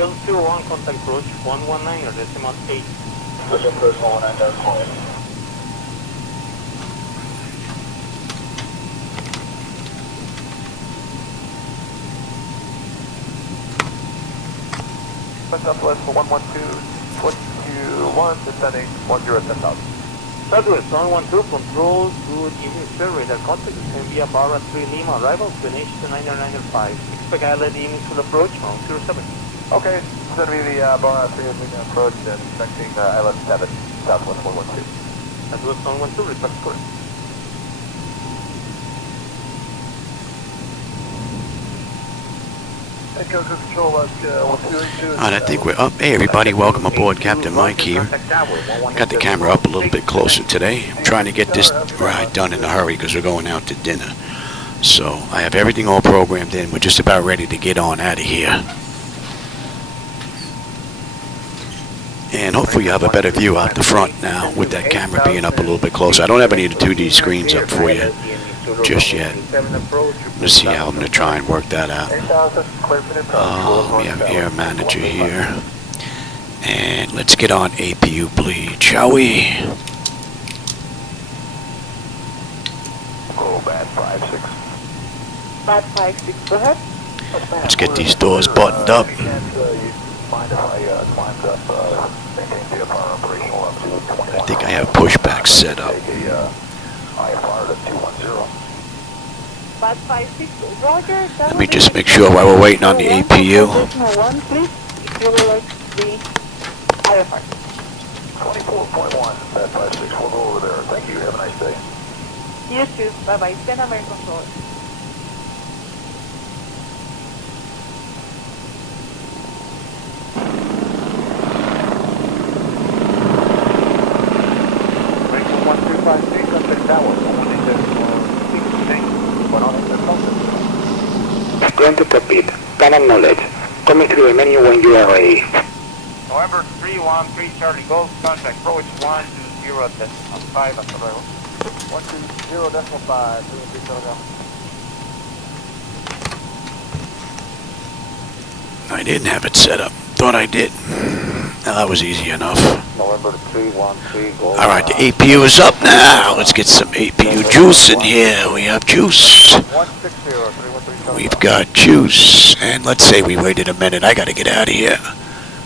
Shell 01, contact approach 119 or decimal 8. Push approach 119.5. Southwest 112, 21, descending 10,000. Southwest 112, control to evening radar contact and via Barra 3 Lima, arrival to NH 9995. Expect ILS full approach, Mount 07. Okay, it's going to be the Barra 3 Lima approach and expecting ILS-7, Southwest 112. Southwest 112, request correct. Alright, I think we're up. Hey everybody, welcome aboard. Captain Mike here. Got the camera up a little bit closer today. I'm trying to get this ride done in a hurry because we're going out to dinner. So I have everything all programmed in. We're just about ready to get on out of here. And hopefully you have a better view out the front now with that camera being up a little bit closer. I don't have any of the 2D screens up for you just yet. Let's see how I'm going to try and work that out. We have Air Manager here. And let's get on APU bleed, shall we? Oh, bad 56. Bad 56, go ahead. Let's get these doors buttoned up. Mind if I climbed up, maintain VFR operational up to 21. I think I have pushback set up. Take a IFR to 210. Bad 56, Roger. Let me just make sure while we're waiting on the APU. One, please. If you would like the IFR. 24.1, bad 56. We'll go over there. Thank you. Have a nice day. You too. Bye-bye. Stand American control. Going to Cockpit. Can acknowledge. Coming through the menu when you are ready. November 313 Charlie Golf, contact approach 120.5 at arrival. 120.5. I didn't have it set up. Thought I did. Now that was easy enough. November 313 Golf. Alright, the APU is up now. Let's get some APU juice in here. We have juice. 160. We've got juice. And let's say we waited a minute. I gotta get out of here.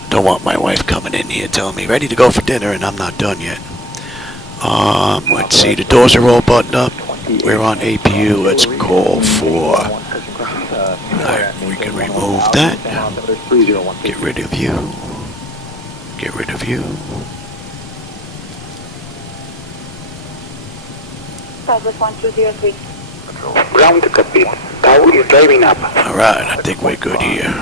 Don't want my wife coming in here telling me ready to go for dinner and I'm not done yet. Let's see. The doors are all buttoned up. We're on APU. Let's call for... Alright, we can remove that. Get rid of you. Get rid of you. Southwest 1203. Ground to Cockpit. Tower is driving up. Alright, I think we're good here.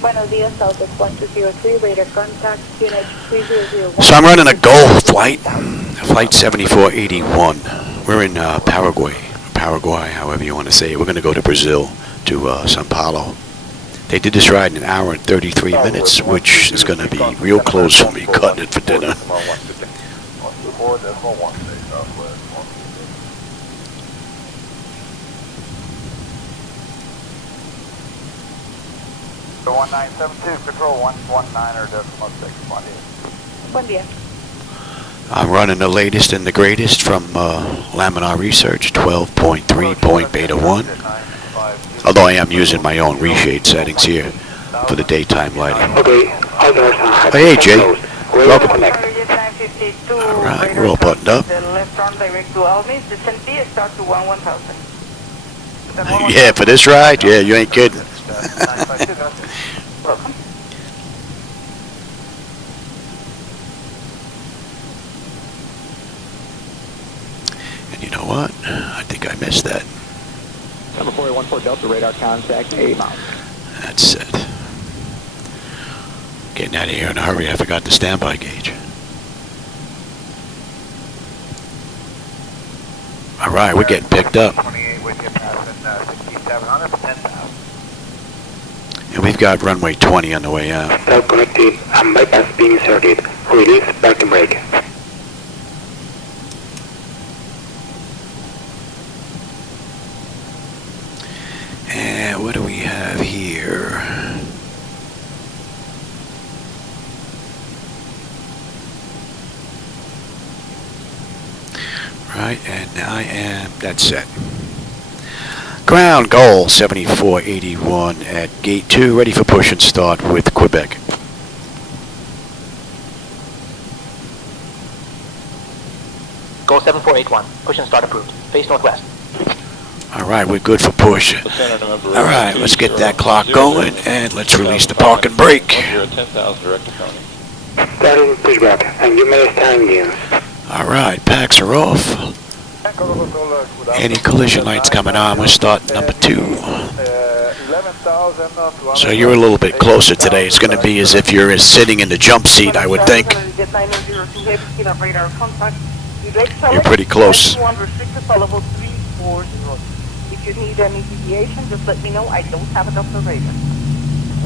Buenos dias, Southwest 1203. Radar contact. QNH 3001. So I'm running a GOL Flight. Flight 7481. We're in Paraguay. However you want to say it. We're going to go to Brazil, to Sao Paulo. They did this ride in an hour and 33 minutes, which is going to be real close for me cutting it for dinner. So 1972, control 119 or decimal 6. Buen día. I'm running the latest and the greatest from Laminar Research 12.3.beta1. Although I am using my own reshade settings here for the daytime lighting. Okay, all doors are Hey Jay, welcome. Connect. Alright, we're all buttoned up. Left turn direct to Almis. Descent T, start to 1000. Yeah, for this ride? Yeah, you ain't kidding. Welcome. And you know what? I think I missed that. Number 414 Delta radar contact A mount. That's it. Getting out of here in a hurry. I forgot the standby gauge. Alright, we're getting picked up. 28 with you, passing 6700, 10,000. And we've got runway 20 on the way out. Start connected and bypass being inserted. Release parking brake. And what do we have here? Alright, and I am, that's set. Ground GOL 7481 at gate 2, ready for push and start with Quebec. GOL 7481. Push and start approved. Face northwest. Alright, we're good for push. Alright, let's get that clock going and let's release the park and brake. Starting pushback, and you may start engines. Alright, packs are off. Anti-collision lights coming on. We're starting number 2. So you're a little bit closer today. It's going to be as if you're sitting in the jump seat, I would think. You're pretty close. If you need any deviation, just let me know. I don't have it off the radar.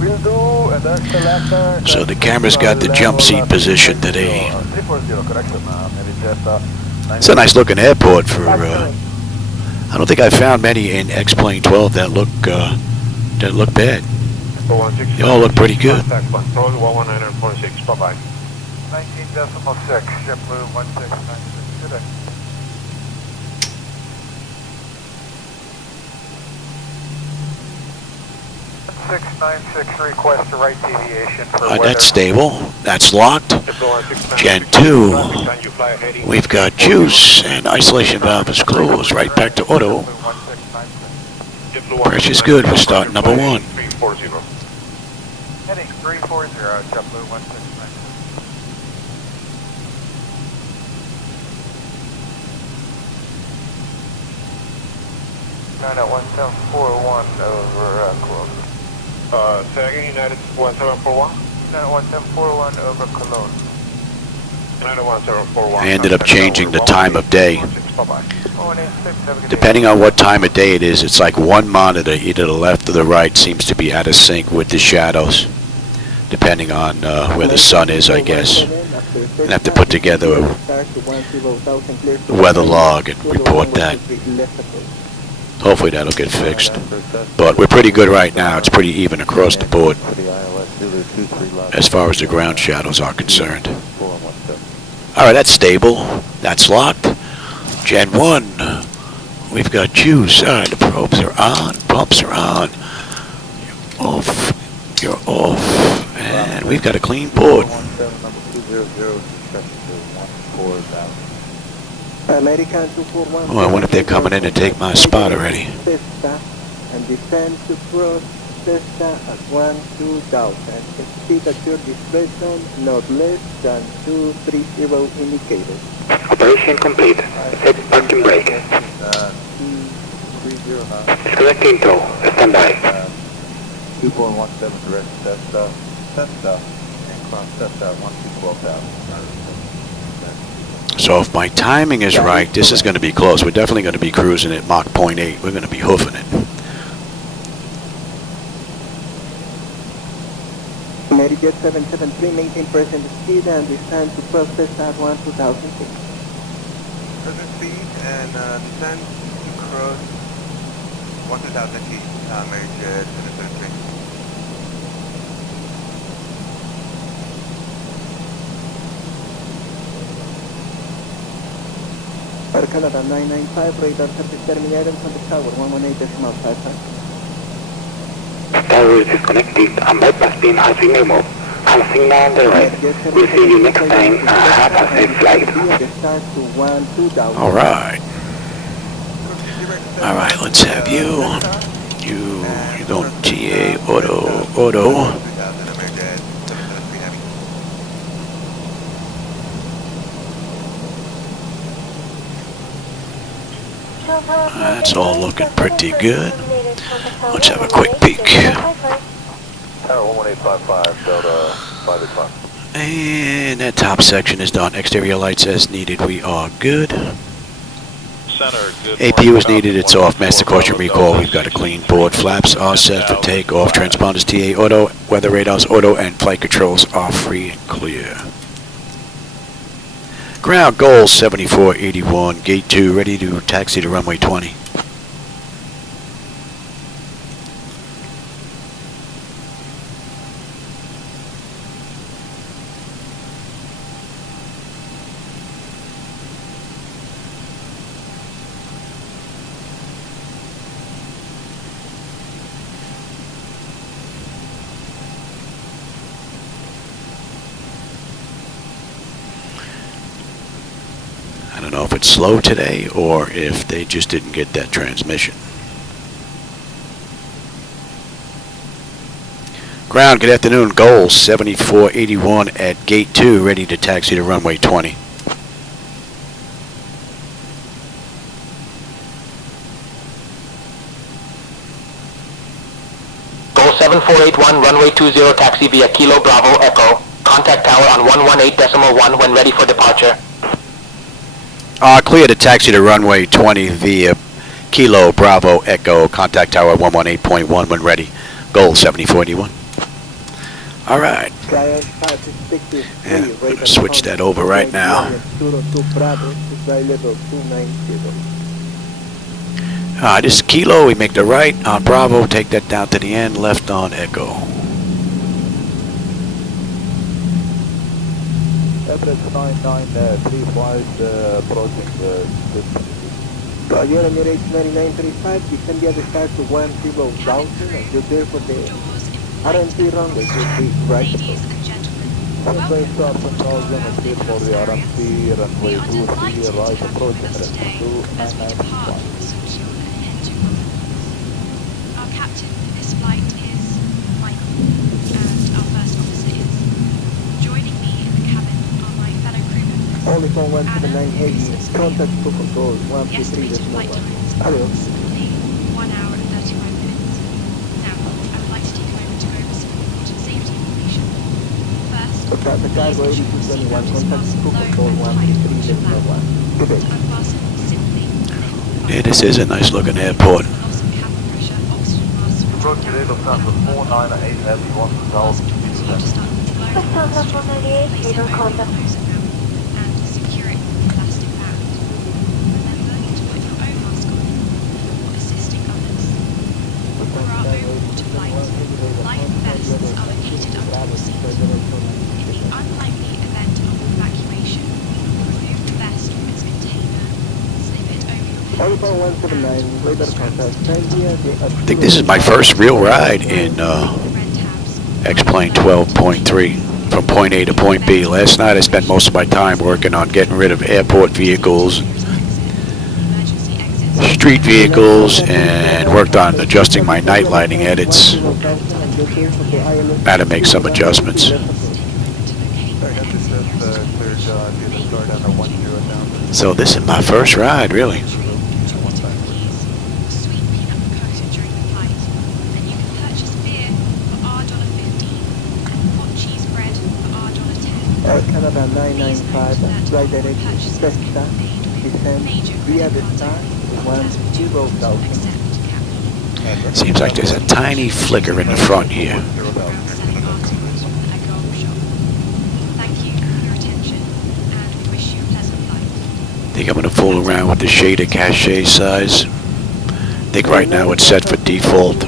Will do, and that's the left. So the camera's got the jump seat position today. 340, correction, maybe just, It's a nice looking airport for, I don't think I found many in X-Plane 12 that look bad. They all look pretty good. Control 119.6, bye-bye. 19.6, JetBlue 1696, good day. 696, request a right deviation for weather. That's stable. That's locked. Gen 2. We've got juice and isolation valve is closed. Right back to auto. Pressure's good. We're starting number 1. Heading 340, JetBlue 1696. At 1741 over Cologne. Say again, United 1741? United 1741 over Cologne. United 1741. I ended up changing the time of day. Bye-bye. Depending on what time of day it is, it's like one monitor, either the left or the right, seems to be out of sync with the shadows. Depending on where the sun is, I guess. I have to put together a weather log and report that. Hopefully that'll get fixed. But we're pretty good right now. It's pretty even across the board as far as the ground shadows are concerned. Alright, that's stable. That's locked. Gen 1. We've got juice. Alright, the probes are on. Pumps are on. You're off. You're off. And we've got a clean board. American 241. Oh, I wonder if they're coming in to take my spot already. Cessna and descend to cross Cessna at 12,000. Speed at your discretion, not less than 230 indicated. Operation complete. Set parking brake. Disconnecting tow. Stand by. 2417 direct Cessna, and cross Cessna at 12,000. So if my timing is right, this is going to be close. We're definitely going to be cruising at Mach 0.8. We're going to be hoofing it. American 773, maintain present speed and descend to cross Cessna at 12,000 feet. Present speed and descend to cross 1,000 feet, American 773. Air Canada 995, radar service terminated from the tower, 118.55. Tower is disconnected and bypass beam has been removed. And signal on the right. We'll see you next time and have a safe flight. Alright. Alright, let's have you. You're going TA, auto. That's all looking pretty good. Let's have a quick peek. Tower 11855, Delta 585. And that top section is done. Exterior lights as needed. We are good. APU is needed. It's off. Master caution recall. We've got a clean board. Flaps are set for takeoff. Transponders TA auto. Weather radars auto. And flight controls are free and clear. Ground GOL 7481. Gate 2. Ready to taxi to runway 20. know if it's slow today or if they just didn't get that transmission. Ground, good afternoon. GOL 7481 at gate 2, ready to taxi to runway 20. GOL 7481, runway 20, taxi via Kilo Bravo Echo. Contact tower on 118.1 when ready for departure. Clear to taxi to runway 20 via Kilo Bravo Echo. Contact tower 118.1 when ready. GOL 7481. All right. And I'm going to switch that over right now. This is Kilo. We make the right on Bravo. Take that down to the end. Left on Echo. Emirates 993 approaching Roger, Emirates 9935, descend the other side to 10,000 and you're there for the RMP runway, you'll be right approach. Runway start control zone is clear for the RMP, runway 23 right approach, Emirates 2995. Our captain for this flight is Michael, and our first officer is. Joining me in the cabin are my fellow crew members. Only phone 17980, contact to control The estimated flight 123.1. time is Adios. approximately 1 hour and 35 minutes. Now, I would like to take a moment to go over some important safety information. First, Contact the cargo please ensure the 8221, seatbelt is contact to fastened low control and tight to reach your 123.1. Good day. To unfasten, simply click Yeah, this is a nice looking airport. loss of cabin pressure, oxygen masks, Approach the radar center 498 heavy 1000 to start with low place it over your nose and mouth and secure it with a plastic band. Remember to put your own mask on before assisting others. For our own water flight, life vests are located under your seat. In the unlikely event of evacuation, remove the vest from its container, slip it over your head. Only phone 179, radar contact, send via the I think this is my first real ride in X-Plane 12.3 from point A to point B. Last night I spent most of my time working on getting rid of airport vehicles, street vehicles, and worked on adjusting my night lighting edits. Had to make some adjustments. So this is my first ride, really. Air Canada 995, flight direction Cessna, descend via the star to 10,000. Seems like there's a tiny flicker in the front here. Thank you for your attention, and we wish you a pleasant flight. Think I'm gonna fool around with the shader cache size. Think right now it's set for default.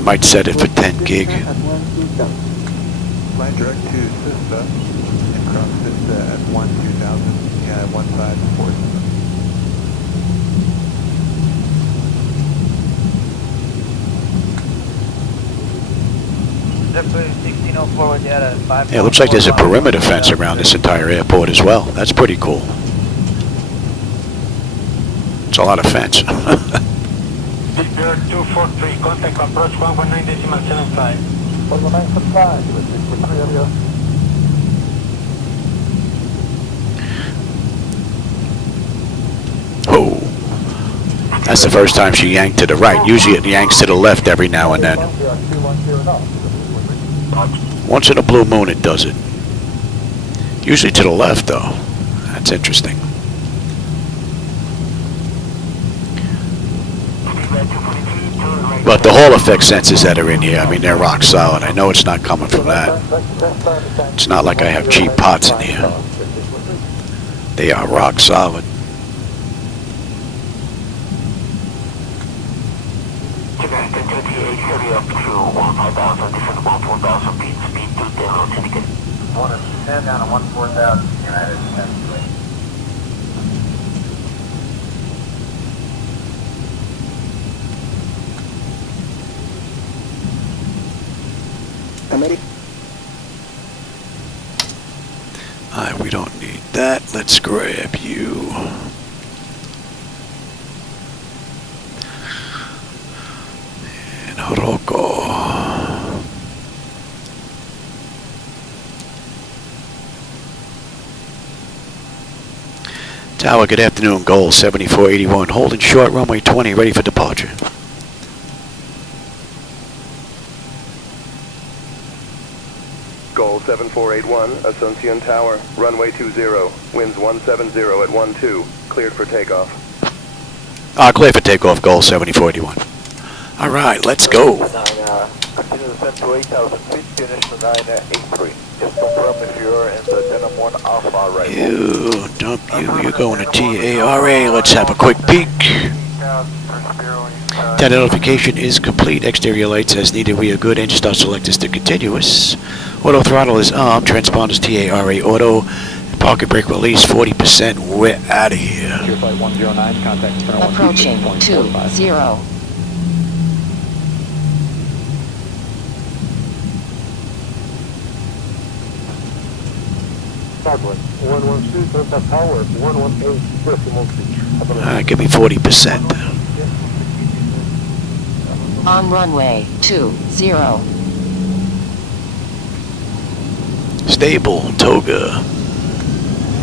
Might set it for 10 gig. Line direct to Sista, and cross Sista at 12000, yeah, 1547. Yeah, it looks like there's a perimeter fence around this entire airport as well. That's pretty cool. It's a lot of fence. 243, contact approach 119.75. 119.5, we're clear here. Oh, that's the first time she yanked to the right. Usually it yanks to the left every now and then. Once in a blue moon it does it. Usually to the left though. That's interesting. But the Hall effect sensors that are in here, I mean, they're rock solid. I know it's not coming from that. It's not like I have cheap pots in here. They are rock solid. One is 10 down to 14,000, United 10. America. We don't need that. Let's grab you. And Horoko. Tower, good afternoon. Goal 7481. Holding short, runway 20, ready for departure. Goal 7481, Asuncion Tower, runway 20, winds 170 at 12, cleared for takeoff. Clear for takeoff, goal 7481. All right, let's go. Continue to descend to 8,000 feet, finish to 983. Just confirm if you're in the Denim 1 Alpha right. You, dump you, you're going to TARA. Let's have a quick peek. That notification is complete. Exterior lights as needed. We are good. Engine start selectors to continuous. Auto throttle is armed. Transponders TARA auto. Pocket brake release 40%. We're out of here. Approaching 20. Starboard, 112, contact tower, 118, decimal feet. Give me 40%. On runway 20. Stable, Toga.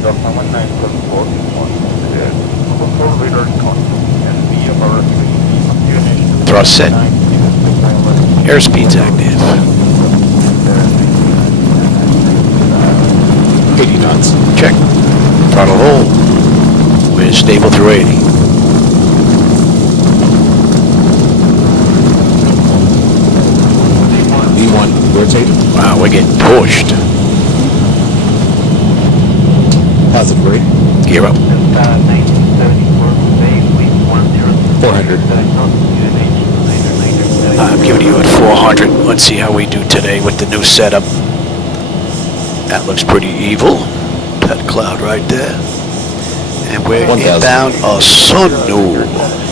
Delta 1974, control radar contact, Thrust set. Airspeed's active. 80 knots. Check. Throttle hold. We're stable through 80. D1, rotate. Wow, we're getting pushed. Positive rate. Gear up. 400. I'm giving you at 400. Let's see how we do today with the new setup. That looks pretty evil. That cloud right there. And we're 1,000. inbound Asuncion.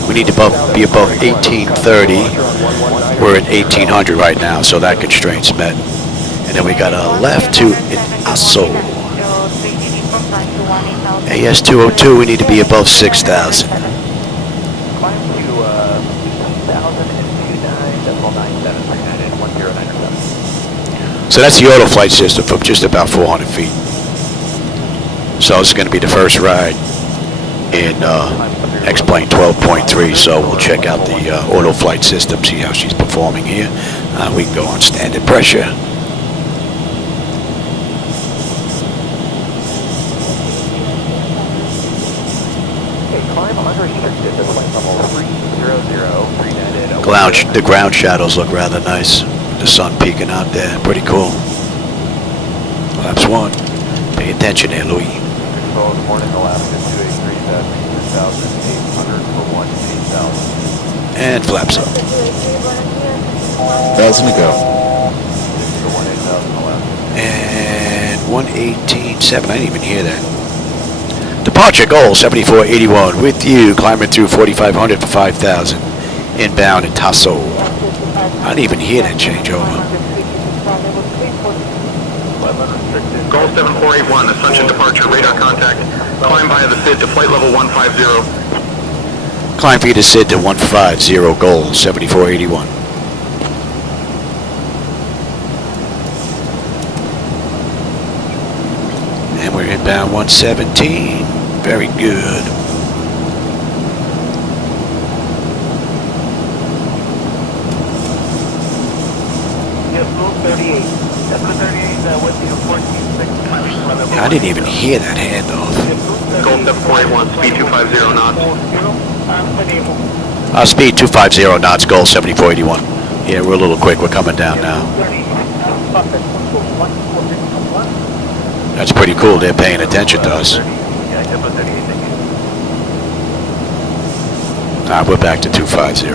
We need to be above 1830. We're at 1800 right now, so that constraint's met. And then we got a left to Aso. AS202, we need to be above 6,000. So that's the auto flight system from just about 400 feet. So it's going to be the first ride in X-Plane 12.3. So we'll check out the auto flight system, see how she's performing here. We can go on standard pressure. The ground shadows look rather nice. The sun peeking out there, pretty cool. Flaps 1. Pay attention there, Louis. Control, good morning, Alaska 283, passing 2,800 for 18,000. And flaps up. 1,000 to go. And 118.7. I didn't even hear that. Departure goal 7481 with you, climbing through 4,500 for 5,000. Inbound at Tasso. I didn't even hear that changeover. Goal 7481, Asuncion departure, radar contact. Climb via the SID to flight level 150. Climb via the SID to 150, goal 7481. And we're inbound 117. Very good. I didn't even hear that handoff. Goal 7481, speed 250 knots. Speed 250 knots, goal 7481. Yeah, we're a little quick. We're coming down now. That's pretty cool. They're paying attention to us. We're back to 250.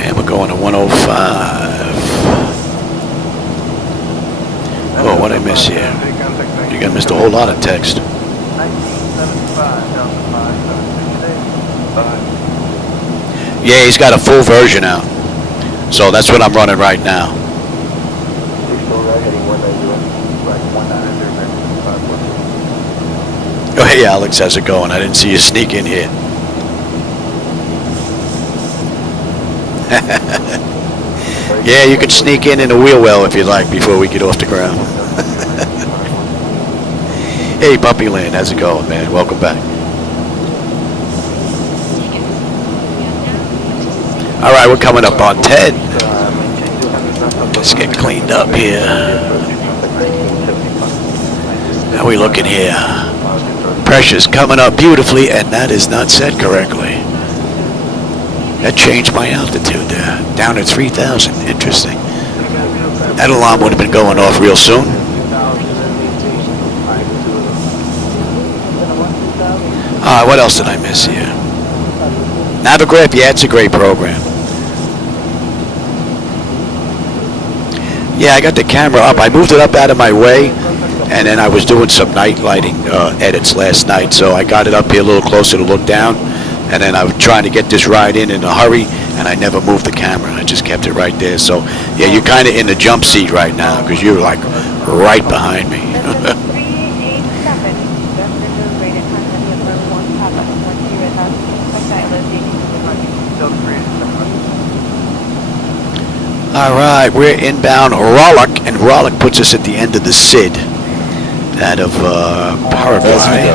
And we're going to 105. Oh, what did I miss here? You got missed a whole lot of text. Yeah, he's got a full version out. So that's what I'm running right now. Oh, hey, Alex, how's it going? I didn't see you sneak in here. Yeah, you can sneak in the wheel well if you like before we get off the ground. Hey, Puppy Land, how's it going, man? Welcome back. All right, we're coming up on 10. Let's get cleaned up here. How we looking here? Pressure's coming up beautifully, and that is not set correctly. That changed my altitude there, down to 3,000. Interesting. That alarm would have been going off real soon. What else did I miss here? Navigraph, yeah, it's a great program. Yeah, I got the camera up. I moved it up out of my way, and then I was doing some night lighting edits last night, so I got it up here a little closer to look down, and then I was trying to get this ride in a hurry, and I never moved the camera. I just kept it right there. So, yeah, you're kind of in the jump seat right now, because you're, like, right behind me. All right, we're inbound ROLOK, and ROLOK puts us at the end of the SID out of Paraguay.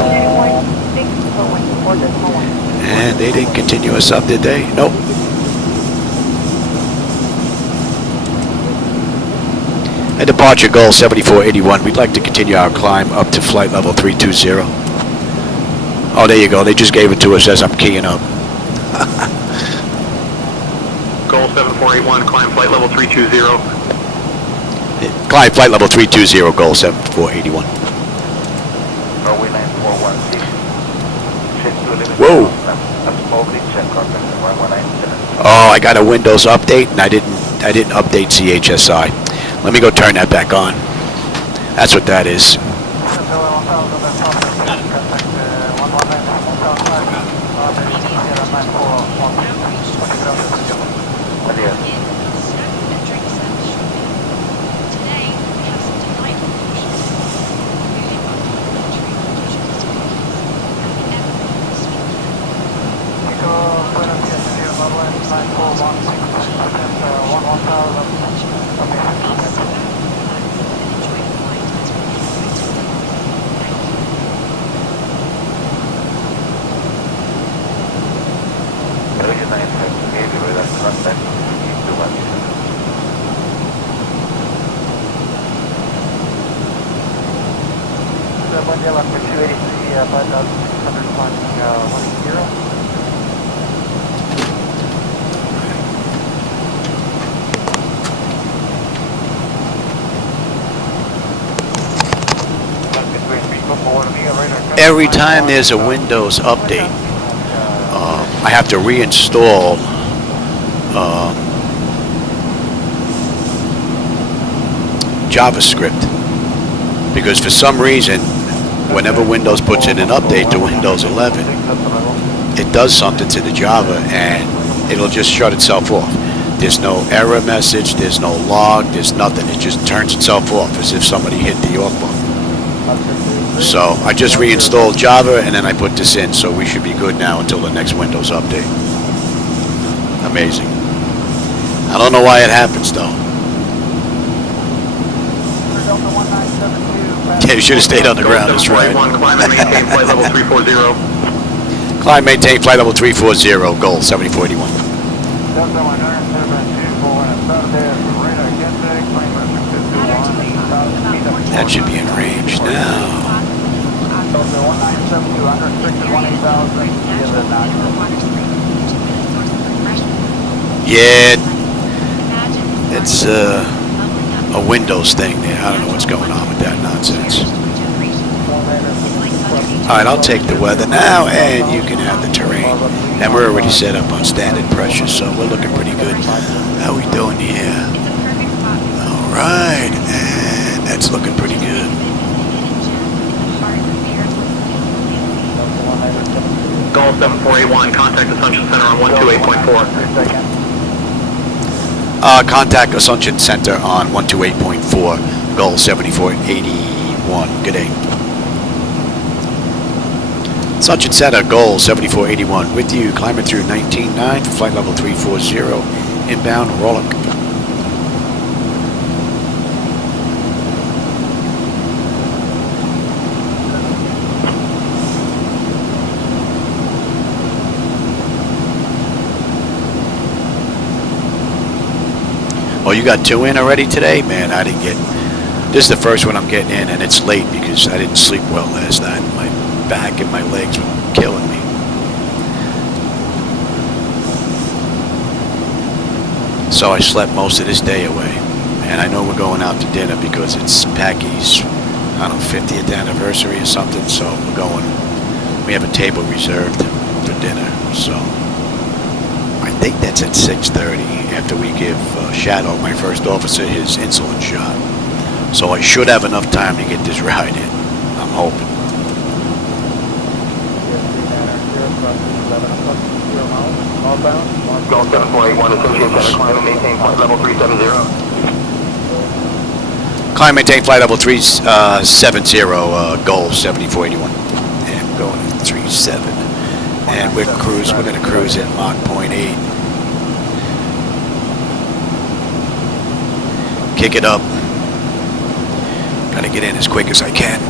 And they didn't continue us up, did they? Nope. At departure goal 7481, we'd like to continue our climb up to flight level 320. Oh, there you go. They just gave it to us as I'm keying up. Goal 7481, climb flight level 320. Climb flight level 320, goal 7481. Whoa. Oh, I got a Windows update, and I didn't update CHSI. Let me go turn that back on. That's what that is. Every time there's a Windows update, I have to reinstall JavaScript, because for some reason, whenever Windows puts in an update to Windows 11, it does something to the Java and it'll just shut itself off. There's no error message, there's no log, there's nothing. It just turns itself off as if somebody hit the off button. So I just reinstalled Java and then I put this in, so we should be good now until the next Windows update. Amazing. I don't know why it happens though. Yeah, you should have stayed on the ground, that's right. Climb and maintain flight level 340. Climb, maintain flight level 340, goal 7481. That should be in range now. Yeah, it's a Windows thing there. I don't know what's going on with that nonsense. Alright, I'll take the weather now, and you can have the terrain. And we're already set up on standard pressure, so we're looking pretty good. How we doing here? Alright, and that's looking pretty good. Goal GOL 7481, contact Asuncion Center on 128.4. Contact Asuncion Center on 128.4, GOL 7481. Good day. Asuncion Center, GOL 7481 with you, climbing through 19.9 for flight level 340, inbound ROLOK. Oh, you got 2 in already today? Man, I didn't get... This is the first one I'm getting in, and it's late because I didn't sleep well last night. My back and my legs were killing me. So I slept most of this day away. And I know we're going out to dinner because it's Packy's, I don't know, 50th anniversary or something. So we're going... We have a table reserved for dinner, so... I think that's at 6:30 after we give Shadow, my first officer, his insulin shot. So I should have enough time to get this ride in. I'm hoping. GOL 7481, Asuncion Center, climb and maintain flight level 370. Climb, maintain flight level 370, GOL 7481. And we're going at 37. And we're going to cruise at Mach 0.8. Kick it up. Gotta get in as quick as I can.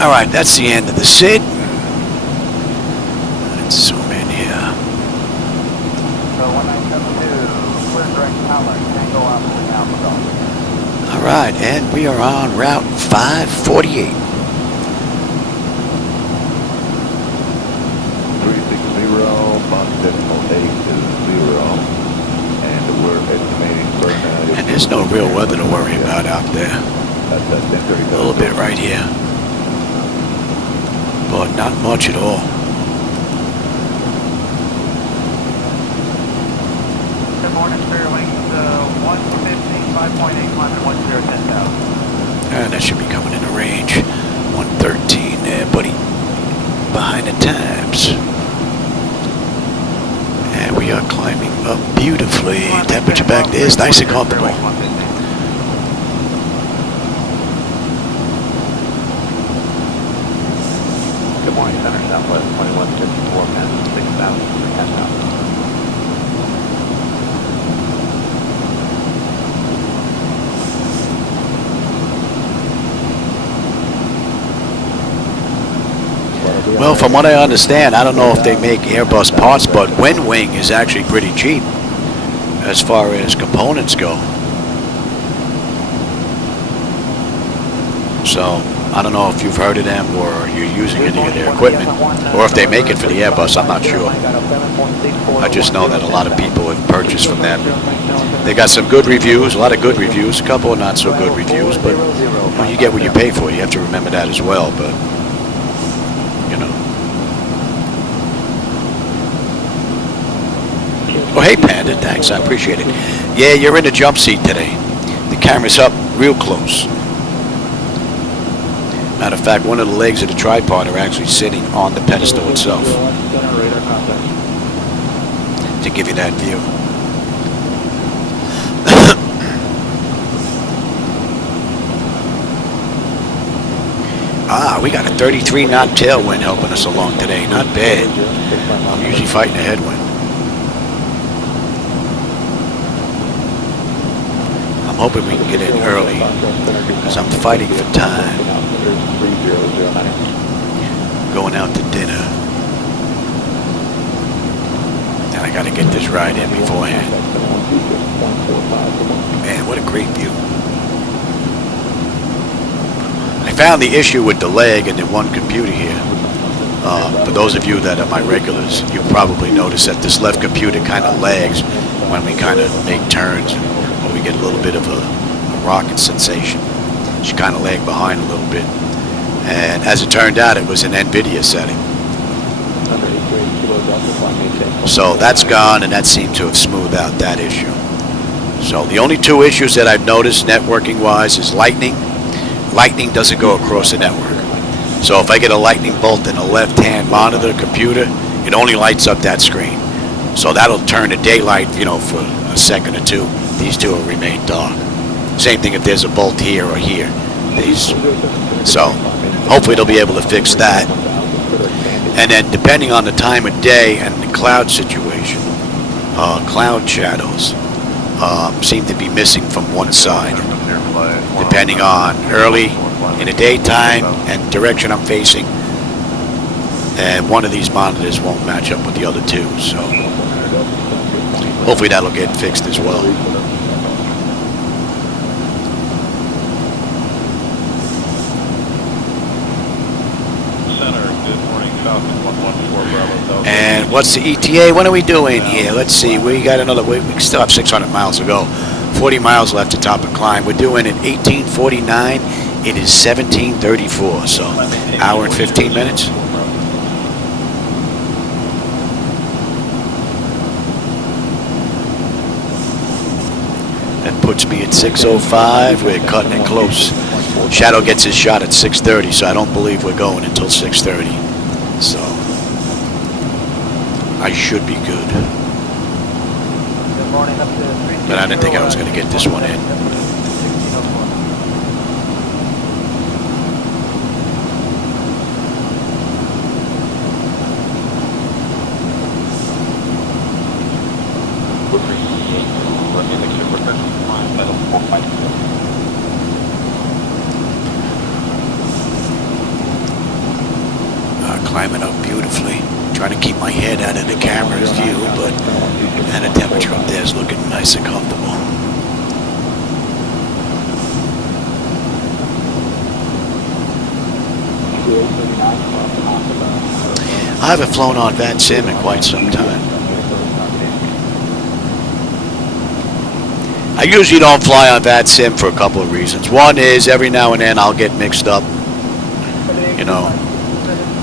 Alright, that's the end of the SID. Let's zoom in here. Alright, and we are on Route 548. 360, Boston 820, and we're estimating burnout. And there's no real weather to worry about out there. A little bit right here. But not much at all. Good morning, Fairwings, 115, 5.8, climbing 10,000. And that should be coming into range. 113 there, buddy. Behind the times. And we are climbing up beautifully. Temperature back there is nice and comfortable. Good morning, Center Southwest 2154, passing 6,000 for catch up. Well, from what I understand, I don't know if they make Airbus parts, but Wind Wing is actually pretty cheap as far as components go. So, I don't know if you've heard of them or you're using any of their equipment, or if they make it for the Airbus, I'm not sure. I just know that a lot of people have purchased from them. They got some good reviews, a lot of good reviews, a couple of not so good reviews, but well, you get what you pay for. You have to remember that as well, but you know. Oh, hey, Panda, thanks, I appreciate it. Yeah, you're in a jump seat today. The camera's up real close. Matter of fact, one of the legs of the tripod are actually sitting on the pedestal itself to give you that view. We got a 33 knot tailwind helping us along today. Not bad. I'm usually fighting a headwind. I'm hoping we can get in early because I'm fighting for time. Going out to dinner. And I got to get this ride in beforehand. Man, what a great view. I found the issue with the leg and the one computer here. For those of you that are my regulars, you probably notice that this left computer kind of lags when we kind of make turns, or we get a little bit of a rocket sensation. She kind of lagged behind a little bit. And as it turned out, it was an NVIDIA setting. So that's gone, and that seemed to have smoothed out that issue. So the only two issues that I've noticed networking-wise is lightning. Lightning doesn't go across the network. So if I get a lightning bolt in a left-hand monitor computer, it only lights up that screen. So that'll turn to daylight, you know, for a second or two. These two will remain dark. Same thing if there's a bolt here or here. So hopefully they'll be able to fix that. And then depending on the time of day and the cloud situation, cloud shadows seem to be missing from one side. Depending on early in the daytime and direction I'm facing. And one of these monitors won't match up with the other two. So hopefully that'll get fixed as well. And what's the ETA? What are we doing here? Let's see. We got another. We still have 600 miles to go. 40 miles left to top of climb. We're doing it 18:49. It is 17:34. So hour and 15 minutes. That puts me at 6:05. We're cutting it close. Shadow gets his shot at 6:30, so I don't believe we're going until 6:30. So I should be good. But I didn't think I was going to get this one in. Climbing up beautifully. Trying to keep my head out of the camera's view, but and the temperature up there is looking nice and comfortable. I haven't flown on VATSIM in quite some time. I usually don't fly on VATSIM for a couple of reasons. One is every now and then I'll get mixed up. You know,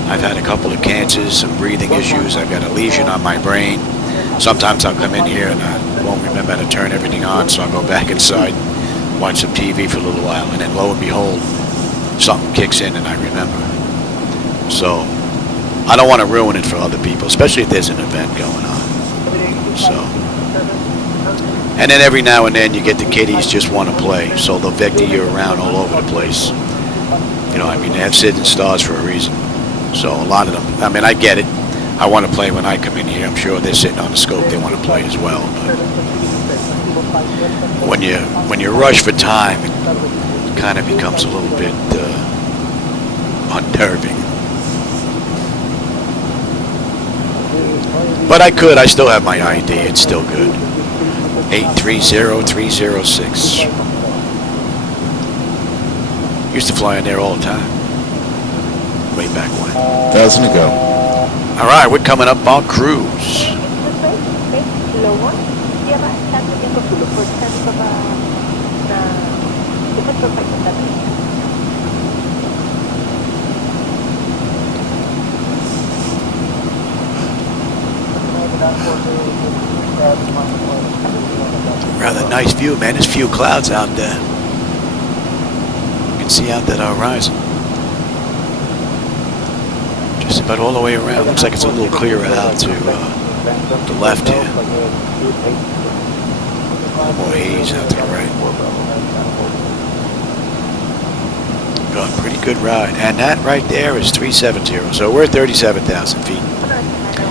I've had a couple of cancers, some breathing issues. I've got a lesion on my brain. Sometimes I'll come in here and I won't remember to turn everything on, so I'll go back inside, watch some TV for a little while, and then lo and behold, something kicks in and I remember. So I don't want to ruin it for other people, especially if there's an event going on. So, and then every now and then you get the kiddies just want to play, so they'll vector you around all over the place. You know, I mean, they have SIDS and stars for a reason. So a lot of them, I mean, I get it. I want to play when I come in here. I'm sure they're sitting on the scope. They want to play as well. But when you rush for time, it kind of becomes a little bit unnerving. But I still have my ID. It's still good. 830306. Used to fly in there all the time. Way back when. 1,000 to go. All right, we're coming up on cruise. Rather nice view, man. There's few clouds out there. You can see out that horizon. Just about all the way around. Looks like it's a little clearer out to the left here. A little more haze out to the right. Got a pretty good ride. And that right there is 370. So we're at 37,000 feet.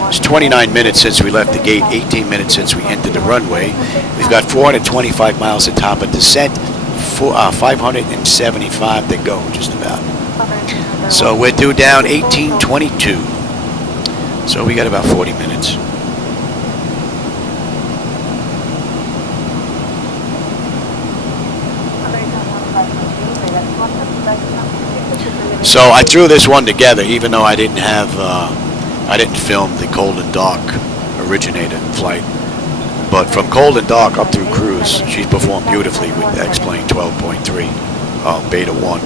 It's 29 minutes since we left the gate, 18 minutes since we entered the runway. We've got 425 miles at top of descent, 575 to go, just about. So we're due down 1822. So we got about 40 minutes. So I threw this one together, even though I didn't film the Cold and Dark originator flight. But from Cold and Dark up through cruise, she's performed beautifully with X-Plane 12.3, Beta 1,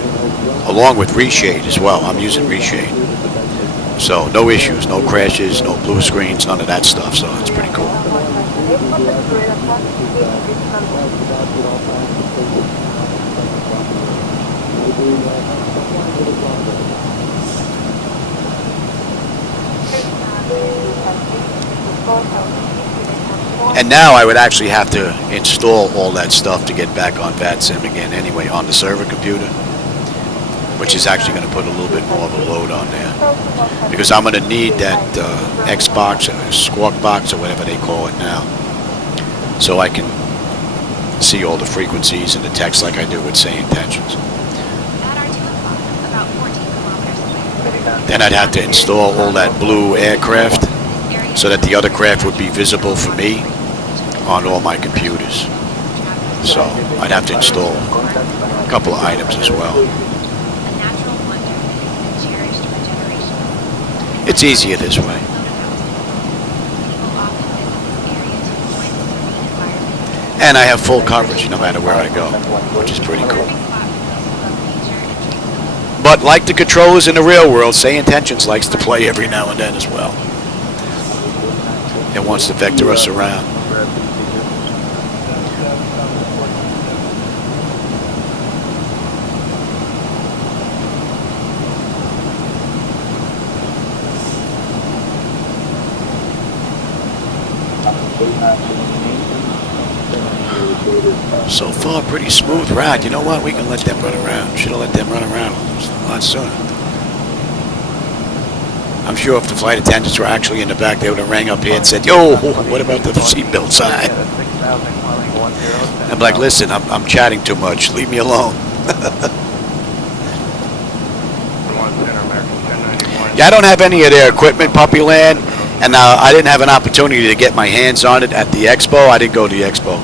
along with reshade as well. I'm using reshade. So no issues, no crashes, no blue screens, none of that stuff. So it's pretty cool. And now I would actually have to install all that stuff to get back on VATSIM again anyway on the server computer, which is actually going to put a little bit more of a load on there. Because I'm going to need that Xbox or Squawk Box or whatever they call it now, so I can see all the frequencies and the text like I do with SayIntentions. Then I'd have to install all that blue aircraft so that the other craft would be visible for me on all my computers. So I'd have to install a couple of items as well. It's easier this way. And I have full coverage no matter where I go, which is pretty cool. But like the controllers in the real world, SayIntentions likes to play every now and then as well. It wants to vector us around. So far, pretty smooth ride. You know what? We can let them run around. Should have let them run around a lot sooner. I'm sure if the flight attendants were actually in the back, they would have rang up here and said, "Yo, what about the seatbelt sign?" I'm like, "Listen, I'm chatting too much. Leave me alone." Yeah, I don't have any of their equipment, Puppy Land, and I didn't have an opportunity to get my hands on it at the expo. I didn't go to the expo.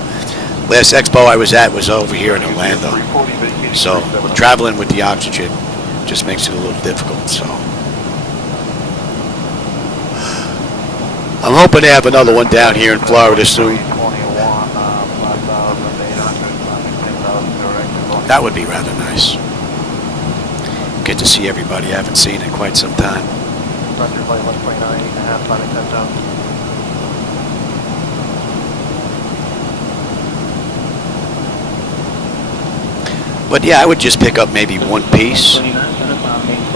Last expo I was at was over here in Orlando. So traveling with the Oxygen just makes it a little difficult. So I'm hoping to have another one down here in Florida soon. That would be rather nice. Get to see everybody I haven't seen in quite some time. But yeah, I would just pick up maybe one piece,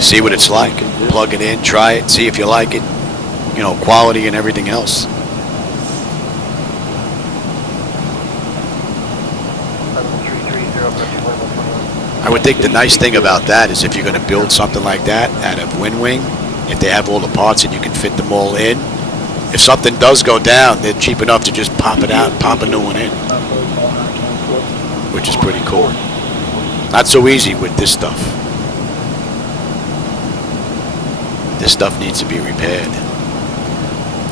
see what it's like, plug it in, try it, see if you like it, you know, quality and everything else. I would think the nice thing about that is if you're going to build something like that out of Wing, if they have all the parts and you can fit them all in, if something does go down, they're cheap enough to just pop it out and pop a new one in, which is pretty cool. Not so easy with this stuff. This stuff needs to be repaired.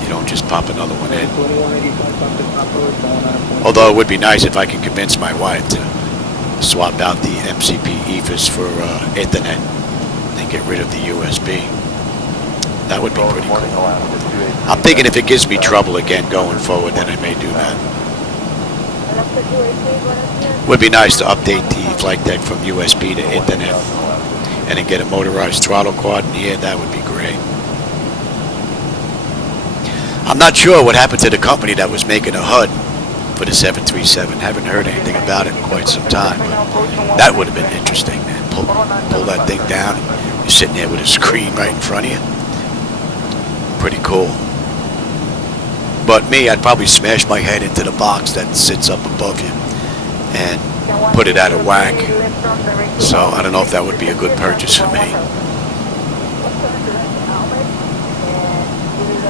You don't just pop another one in. Although it would be nice if I could convince my wife to swap out the MCP ethers for Ethernet and get rid of the USB. That would be pretty cool. I'm thinking if it gives me trouble again going forward, then I may do that. Would be nice to update the Flightdeck from USB to Ethernet and then get a motorized throttle quad in here. That would be great. I'm not sure what happened to the company that was making a HUD for the 737. Haven't heard anything about it in quite some time. But that would have been interesting, man. Pull that thing down. You're sitting there with a screen right in front of you. Pretty cool. But me, I'd probably smash my head into the box that sits up above you and put it out of whack. So I don't know if that would be a good purchase for me.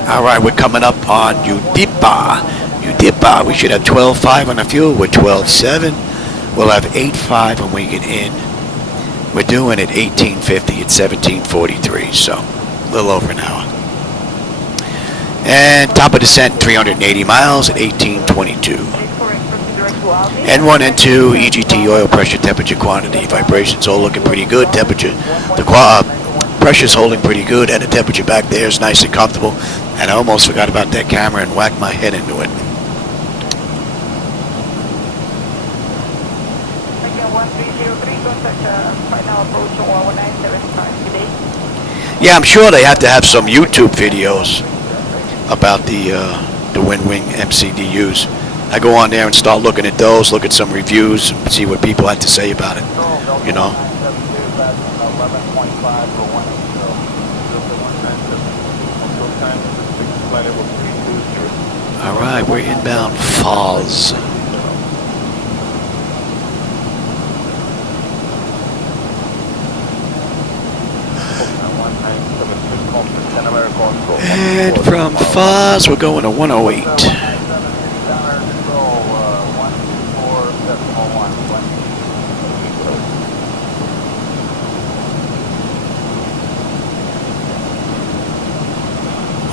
Alright, we're coming up on Udipa. We should have 12.5 on the fuel. We're 12.7. We'll have 8.5 when we get in. We're doing it 18.50 at 17.43, so a little over an hour. And top of descent 380 miles at 18.22. N1, N2, EGT, oil pressure, temperature, quantity, vibrations all looking pretty good. Temperature, the pressure's holding pretty good, and the temperature back there is nice and comfortable. And I almost forgot about that camera and whacked my head into it. Yeah, I'm sure they have to have some YouTube videos about the Wind Wing MCDUs. I go on there and start looking at those, look at some reviews, and see what people had to say about it. You know. All right, we're inbound Falls. And from Falls, we're going to 108.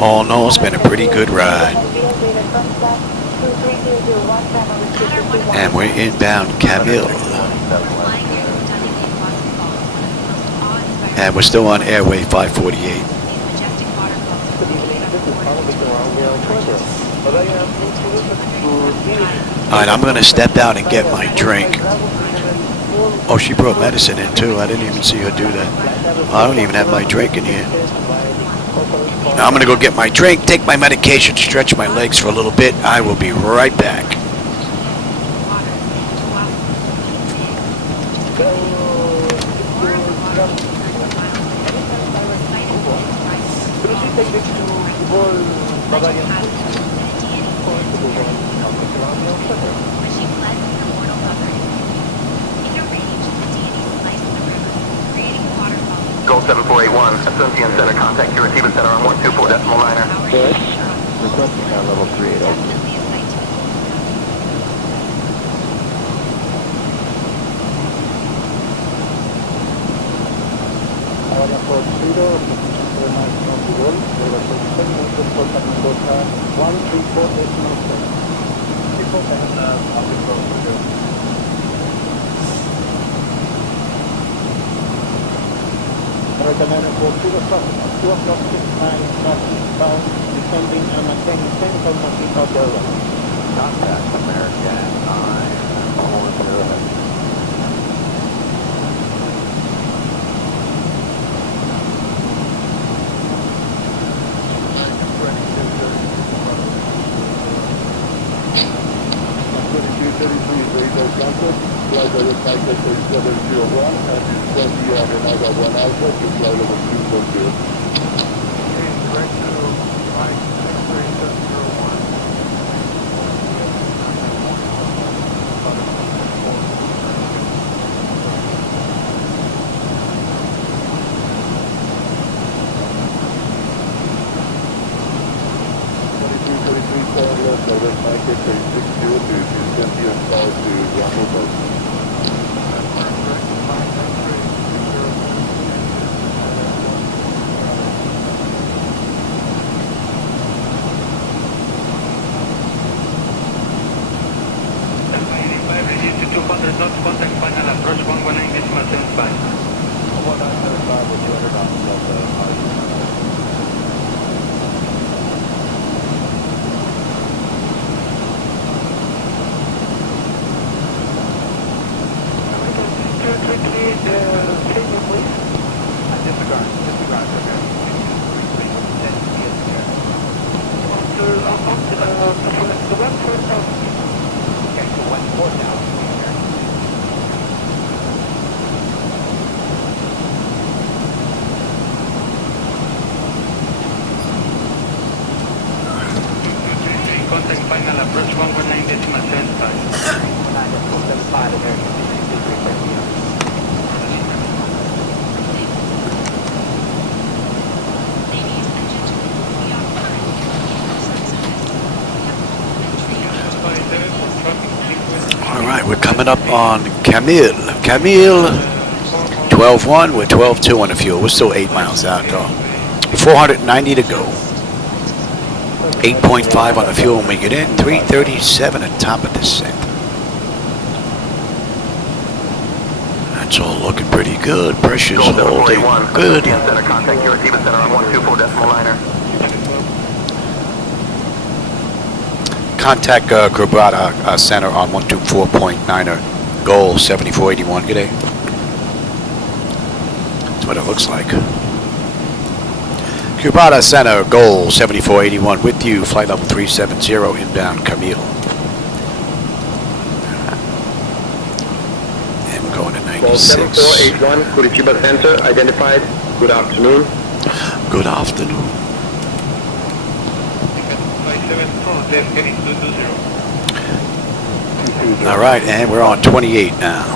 All in all, it's been a pretty good ride. And we're inbound Camille. And we're still on airway 548. Alright, I'm going to step out and get my drink. Oh, she brought medicine in too. I didn't even see her do that. I don't even have my drink in here. Now I'm going to go get my drink, take my medication, stretch my legs for a little bit. I will be right back. GOL 7481, Asuncion Center, contact your receiver center on 124.9er. Good. Requesting our level 380. Ahora por Ciro, from the GOL, there was a 10 minutes for Mendoza, 134.7. Recommend for Ciro traffic, 2 o'clock 69 traffic bound, descending and maintaining technical machine of the runway. Contact American 940. Flight Deck Tiger 3701 and SBGR another 1 Alpha to fly level 240. Direct to Flight Deck 3701. Southwest Mike 360 to Asuncion South to Rambo. Reduce to 200 knots, contact final approach 119.75. 195 with 200 knots. Contact final approach 119.75. Alright, we're coming up on Camille. Camille, 12.1, we're 12.2 on the fuel. We're still 8 miles out though. 490 to go. 8.5 on the fuel when we get in. 337 at top of descent. That's all looking pretty good. Pressure's holding good. Contact your receiver center on 124.9er. Contact Grobrata Center on 124.9er. GOL 7481. G'day. That's what it looks like. Cubata Center, GOL 7481 with you, flight level 370, inbound Camille. And we're going to 96. 7481, Curitiba Center, identified. Good afternoon. Good afternoon. 57 getting 220. All right, and we're on 28 now.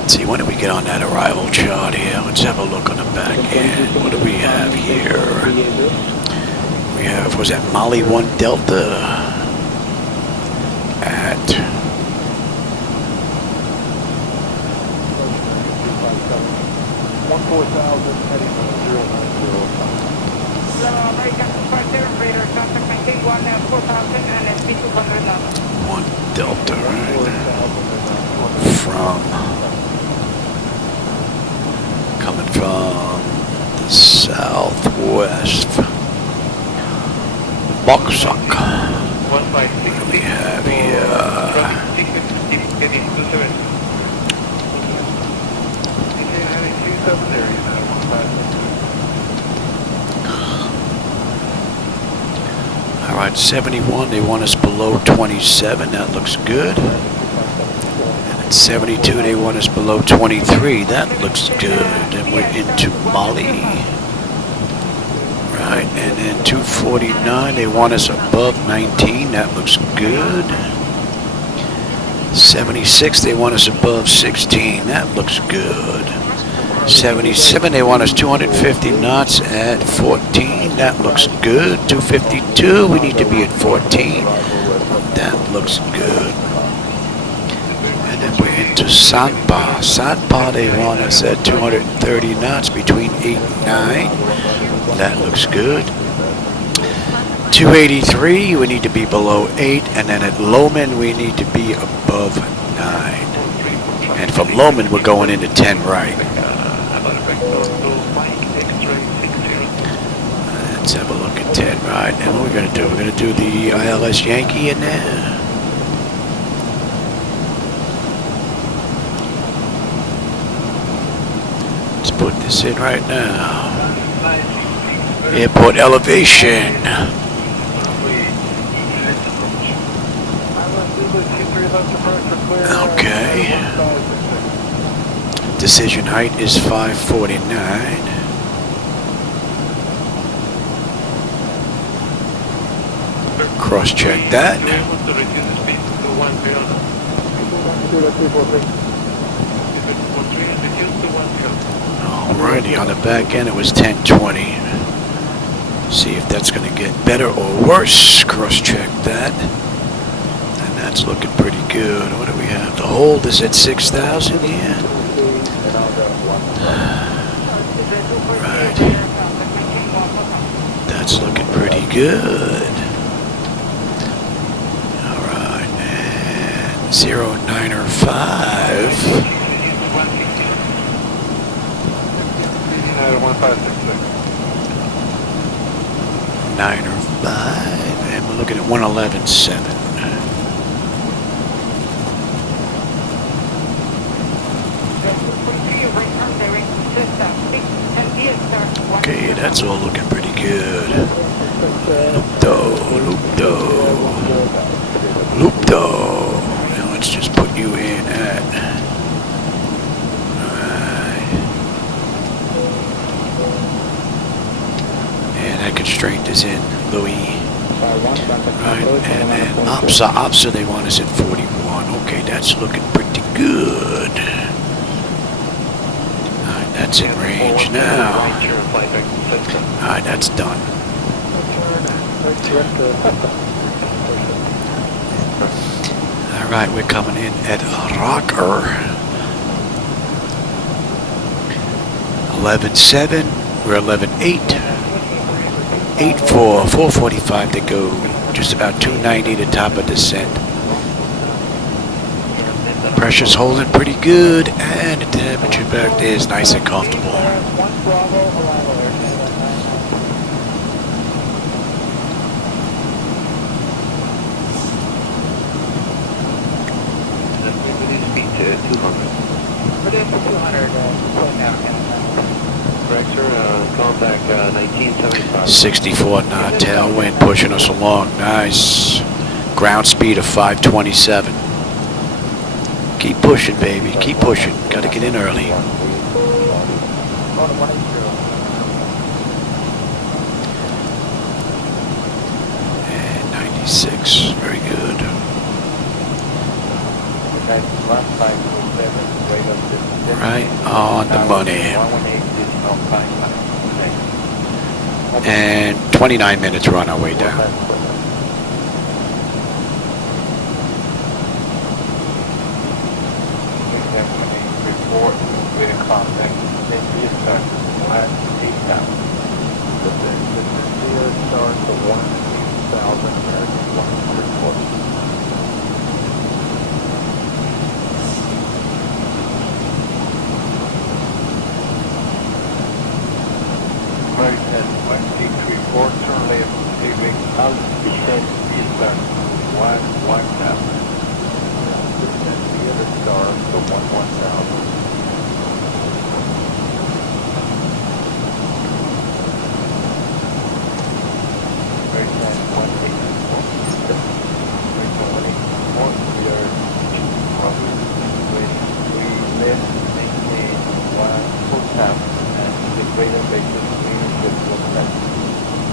Let's see, when do we get on that arrival chart here? Let's have a look on the back end. What do we have here? We have, was that Mali 1 Delta at 14,000 heading on 090. American Fighter, radar contact maintain 4,000 and SP 200 now. 1 Delta, right? From, coming from the southwest. Boxuck. What do we have here? Getting 27. Alright, 71, they want us below 27, that looks good. And at 72, they want us below 23, that looks good. And we're into Mali. Right, and then 249, they want us above 19, that looks good. 76, they want us above 16, that looks good. 77, they want us 250 knots at 14, that looks good. 252, we need to be at 14, that looks good. And then we're into Sanpa. Sanpa, they want us at 230 knots between 8 and 9, that looks good. 283, we need to be below 8, and then at Loman, we need to be above 9. And from Loman, we're going into 10 right. Let's have a look at 10 right. And what we're going to do, we're going to do the ILS Yankee in there. Let's put this in right now. Airport elevation. Okay. Decision height is 549. Cross-check that. Alrighty, on the back end it was 1020. See if that's going to get better or worse. Cross-check that. And that's looking pretty good. What do we have? The hold is at 6,000 here. Right. That's looking pretty good. Alright, and 095. 905, and we're looking at 111.7. Okay, that's all looking pretty good. Loop-do. Now let's just put you in at... Alright. And that constraint is in Louis. Right, and then OPSA, they want us at 41. Okay, that's looking pretty good. That's in range now. Alright, that's done. Alright, we're coming in at Rocker. 11.7, we're 11.8. 8.4, 445 to go. Just about 290 to top of descent. Pressure's holding pretty good, and the temperature back there is nice and comfortable. Contact 1975. 64 knot tailwind pushing us along. Nice. Ground speed of 527. Keep pushing, baby. Keep pushing. Gotta get in early. And 96. Very good. Right on the money. And 29 minutes, we're on our way down.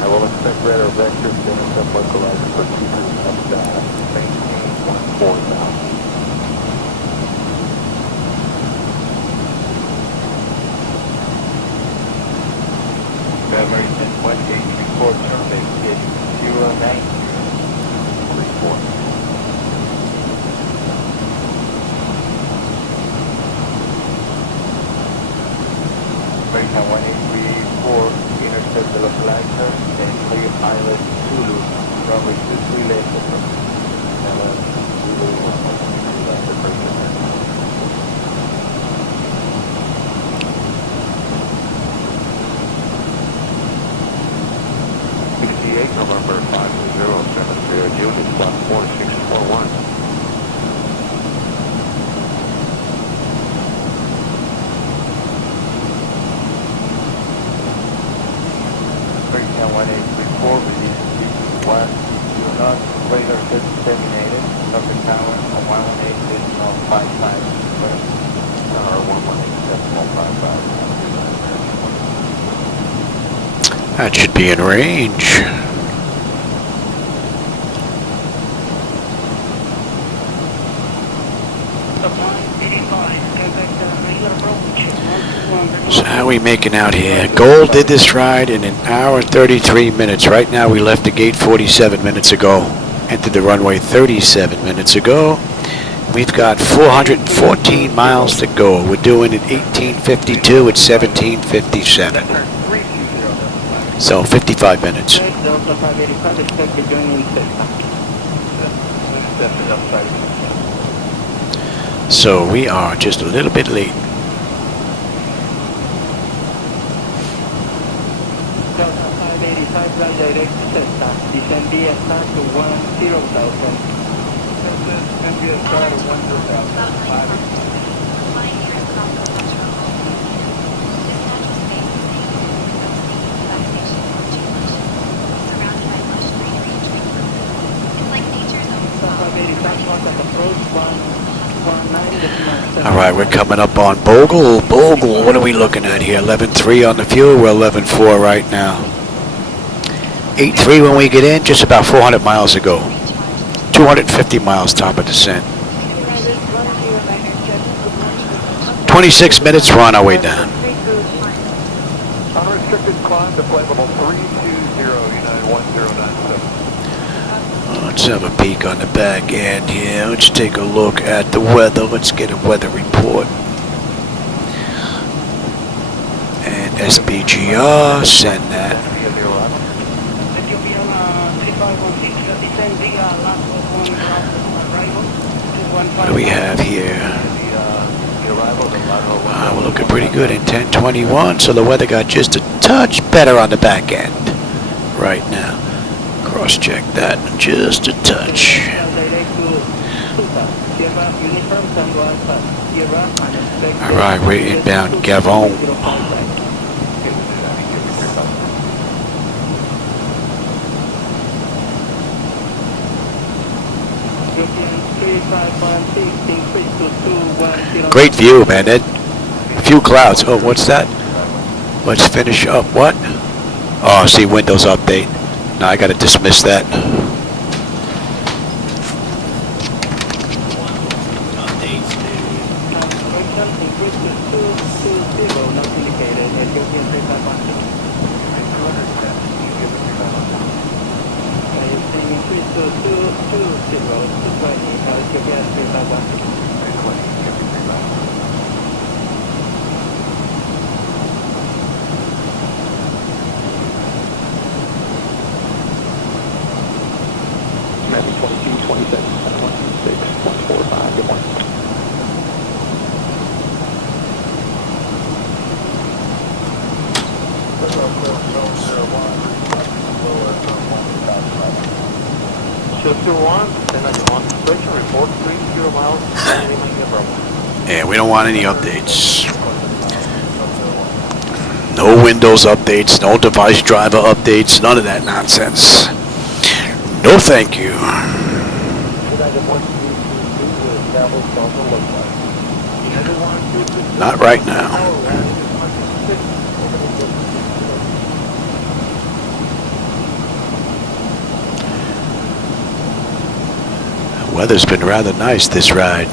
I will expect radar vectors to intercept localizer for keepers up down, maintaining 14,000. American 1834 survey kit 0934. American 1834 intercept the localizer and clear pilot Zulu runway 23 left November 5070, unit 4641. Breakdown 1834, release 1, do not radar set terminated, Cockpit tower on 118 decimal 55, or 118 decimal 55. That should be in range. So how are we making out here? GOL did this ride in 1 hour and 33 minutes. Right now we left the gate 47 minutes ago. Entered the runway 37 minutes ago. We've got 414 miles to go. We're doing it 1852 at 1757. So 55 minutes. So we are just a little bit late. Alright, we're coming up on Bogle. Bogle, what are we looking at here? 11.3 on the fuel, we're 11.4 right now. 8.3 when we get in, just about 400 miles ago. 250 miles top of descent. 26 minutes, we're on our way down. Unrestricted climb to flight level 320, United 1097. Let's have a peek on the back end here. Let's take a look at the weather. Let's get a weather report. And SBGR, send that. What do we have here? We're looking pretty good in 1021, so the weather got just a touch better on the back end right now. Cross-check that just a touch. Alright, we're inbound Gavon. Great view, man. A few clouds. Oh, what's that? Let's finish up. What? Oh, see, Windows update. No, I gotta dismiss that. Yeah, we don't want any updates. No Windows updates, no device driver updates, none of that nonsense. No thank you. Not right now. The weather's been rather nice this ride.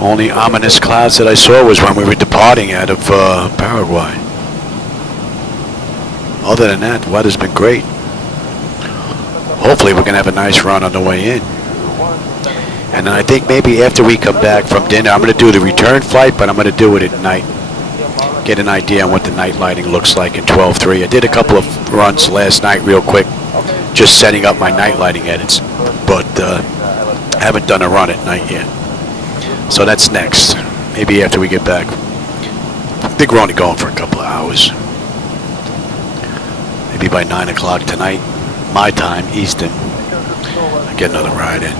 Only ominous clouds that I saw was when we were departing out of Paraguay. Other than that, the weather's been great. Hopefully we're going to have a nice run on the way in. And then I think maybe after we come back from dinner, I'm going to do the return flight, but I'm going to do it at night. Get an idea on what the night lighting looks like in 12.3. I did a couple of runs last night real quick, just setting up my night lighting edits. But I haven't done a run at night yet. So that's next. Maybe after we get back. I think we're only going for a couple of hours. Maybe by 9 o'clock tonight, my time, Eastern, I get another ride in.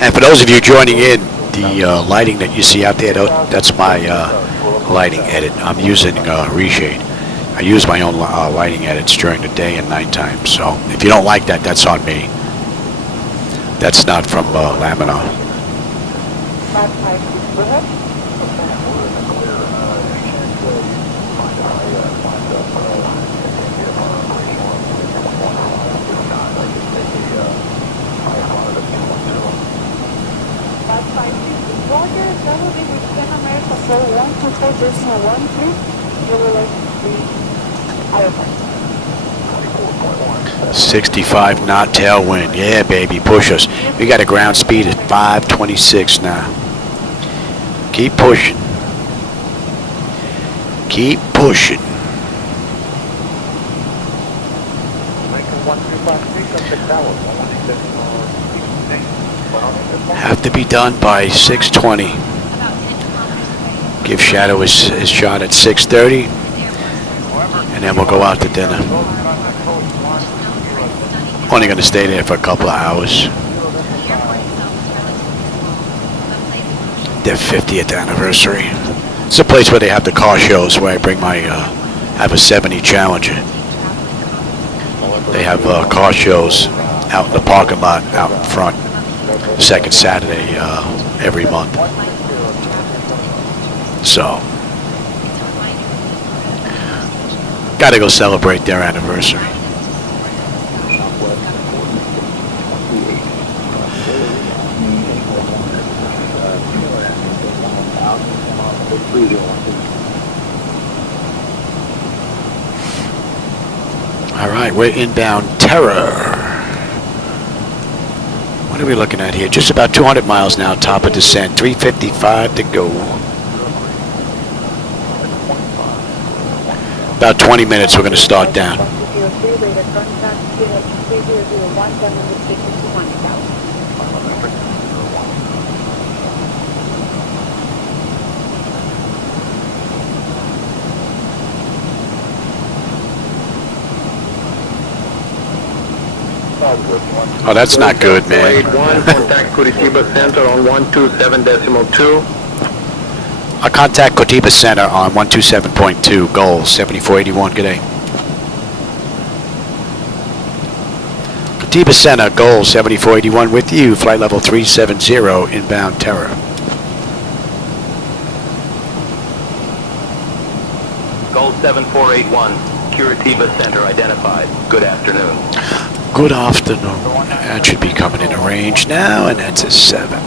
And for those of you joining in, the lighting that you see out there, that's my lighting edit. I'm using reshade. I use my own lighting edits during the day and nighttime. So if you don't like that, that's on me. That's not from Laminar. Roger, that will be with Pan America 4124.13. You will like the 65 knot tailwind. Yeah, baby, push us. We got a ground speed at 526 now. Keep pushing. Keep pushing. Have to be done by 6:20. Give Shadow his shot at 6:30, and then we'll go out to dinner. Only going to stay there for a couple of hours. Their 50th anniversary. It's a place where they have the car shows, where I bring my have a 70 Challenger. They have car shows out in the parking lot out in front. Second Saturday every month. So, gotta go celebrate their anniversary. All right, we're inbound Terror. What are we looking at here? Just about 200 miles now, top of descent. 355 to go. About 20 minutes, we're going to start down. 3, radar contact, CL3001, 150 to 1000. Oh, that's not good, man. 81, contact Curitiba Center on 127.2. I contact Cotiba Center on 127.2, GOL 7481, good day. Cotiba Center, GOL 7481 with you, flight level 370, inbound Terror. GOL 7481, Curitiba Center identified. Good afternoon. Good afternoon. That should be coming into range now, and that's a 7.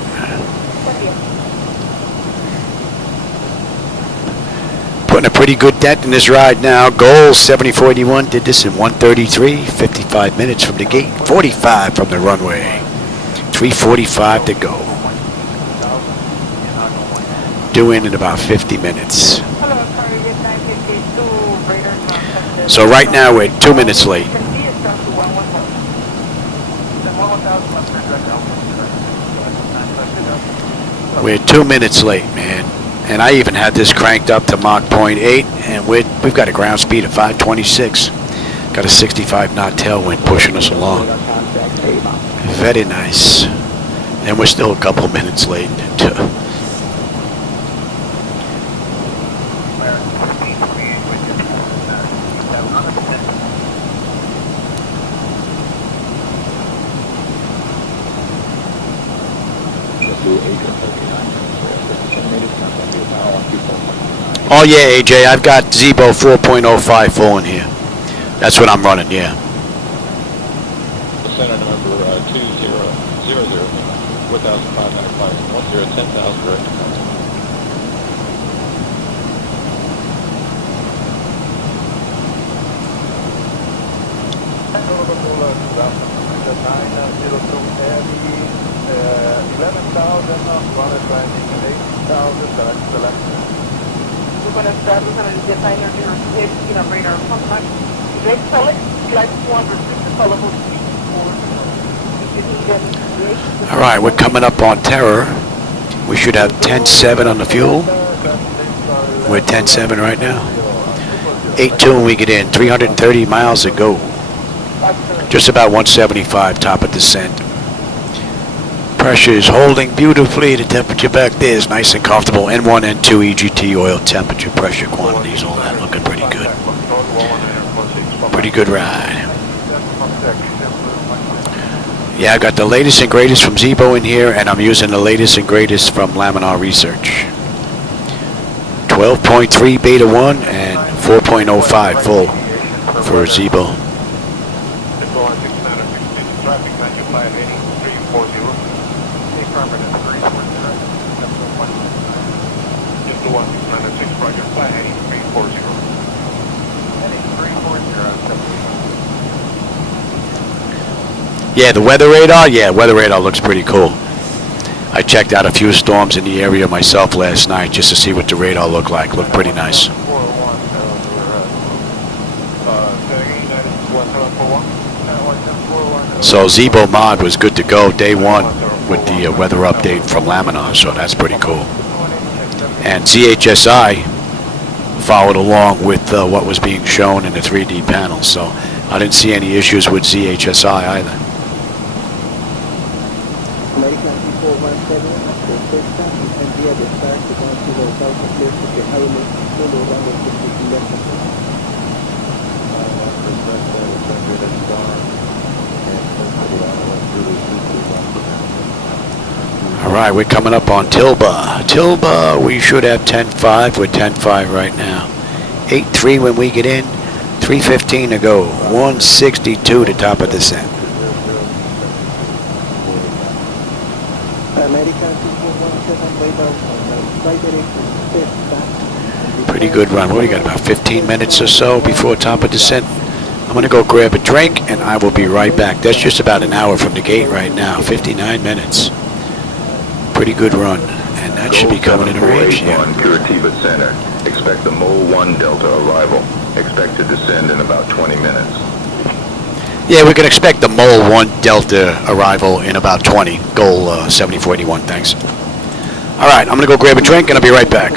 Putting a pretty good dent in this ride now. GOL 7481 did this in 1:33, 55 minutes from the gate, 45 from the runway, 3:45 to go. Due in about 50 minutes. So right now we're 2 minutes late. We're 2 minutes late, man. And I even had this cranked up to Mach 0.8, and we've got a ground speed of 526. Got a 65 knot tailwind pushing us along. Very nice. And we're still a couple minutes late. Oh yeah, AJ, I've got Zibo 4.05 full in here. That's what I'm running, yeah. Center number 2000, 4,500 flights, 10,000 direct departure. We're going to start with an designer radar contact. Red solid, flight 200, callable speed 4. All right, we're coming up on Terror. We should have 10.7 on the fuel. We're at 10.7 right now. 8.2 when we get in. 330 miles to go. Just about 175 top of descent. Pressure is holding beautifully. The temperature back there is nice and comfortable. N1, N2, EGT, oil temperature, pressure quantities, all that looking pretty good. Pretty good ride. Yeah, I got the latest and greatest from Zibo in here, and I'm using the latest and greatest from Laminar Research. 12.3 beta 1 and 4.05 full for Zibo. Yeah, the weather radar? Yeah, weather radar looks pretty cool. I checked out a few storms in the area myself last night just to see what the radar looked like. Looked pretty nice. So ZiboMod was good to go day one with the weather update from Laminar, so that's pretty cool. And ZHSI followed along with what was being shown in the 3D panel, so I didn't see any issues with ZHSI either. American 417 after Texas and via the start to go to the south of the highway solo runway 50 left. All right, we're coming up on Tilba. Tilba, we should have 10.5. We're 10.5 right now. 8.3 when we get in. 3:15 to go. 162 to top of descent. Pretty good run. What do we got? About 15 minutes or so before top of descent. I'm going to go grab a drink and I will be right back. That's just about an hour from the gate right now. 59 minutes. Pretty good run. And that should be coming in range. Yeah. On Curitiba Center. Expect the Mole 1 Delta arrival. Expect to descend in about 20 minutes. Yeah, we can expect the Mole 1 Delta arrival in about 20. GOL 7481, thanks. All right, I'm going to go grab a drink and I'll be right back.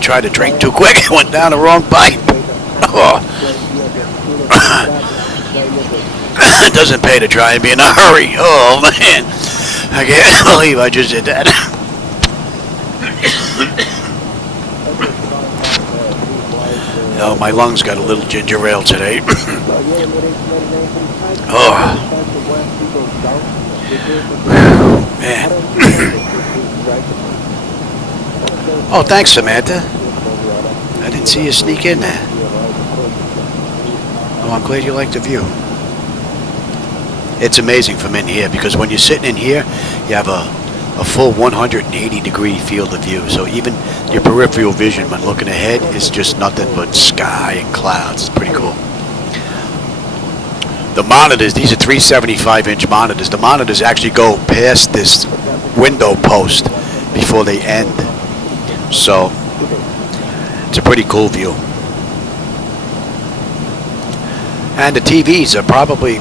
Tried to drink too quick, went down the wrong pipe. Oh. It doesn't pay to try and be in a hurry. Oh man, I can't believe I just did that. Oh, my lungs got a little ginger ale today. Oh man. Oh, thanks, Samantha. I didn't see you sneak in there. Oh, I'm glad you like the view. It's amazing from in here because when you're sitting in here, you have a full 180-degree field of view. So even your peripheral vision when looking ahead is just nothing but sky and clouds. It's pretty cool. The monitors, these are 375-inch monitors. The monitors actually go past this window post before they end. So it's a pretty cool view. And the TVs are probably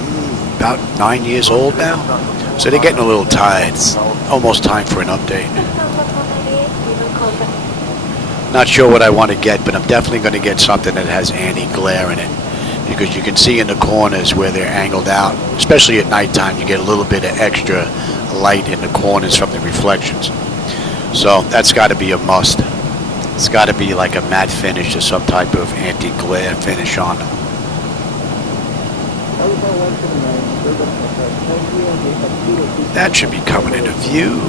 about 9 years old now. So they're getting a little tired. It's almost time for an update. Not sure what I want to get, but I'm definitely going to get something that has anti-glare in it. Because you can see in the corners where they're angled out, especially at nighttime, you get a little bit of extra light in the corners from the reflections. So that's got to be a must. It's got to be like a matte finish or some type of anti-glare finish on them. That should be coming into view.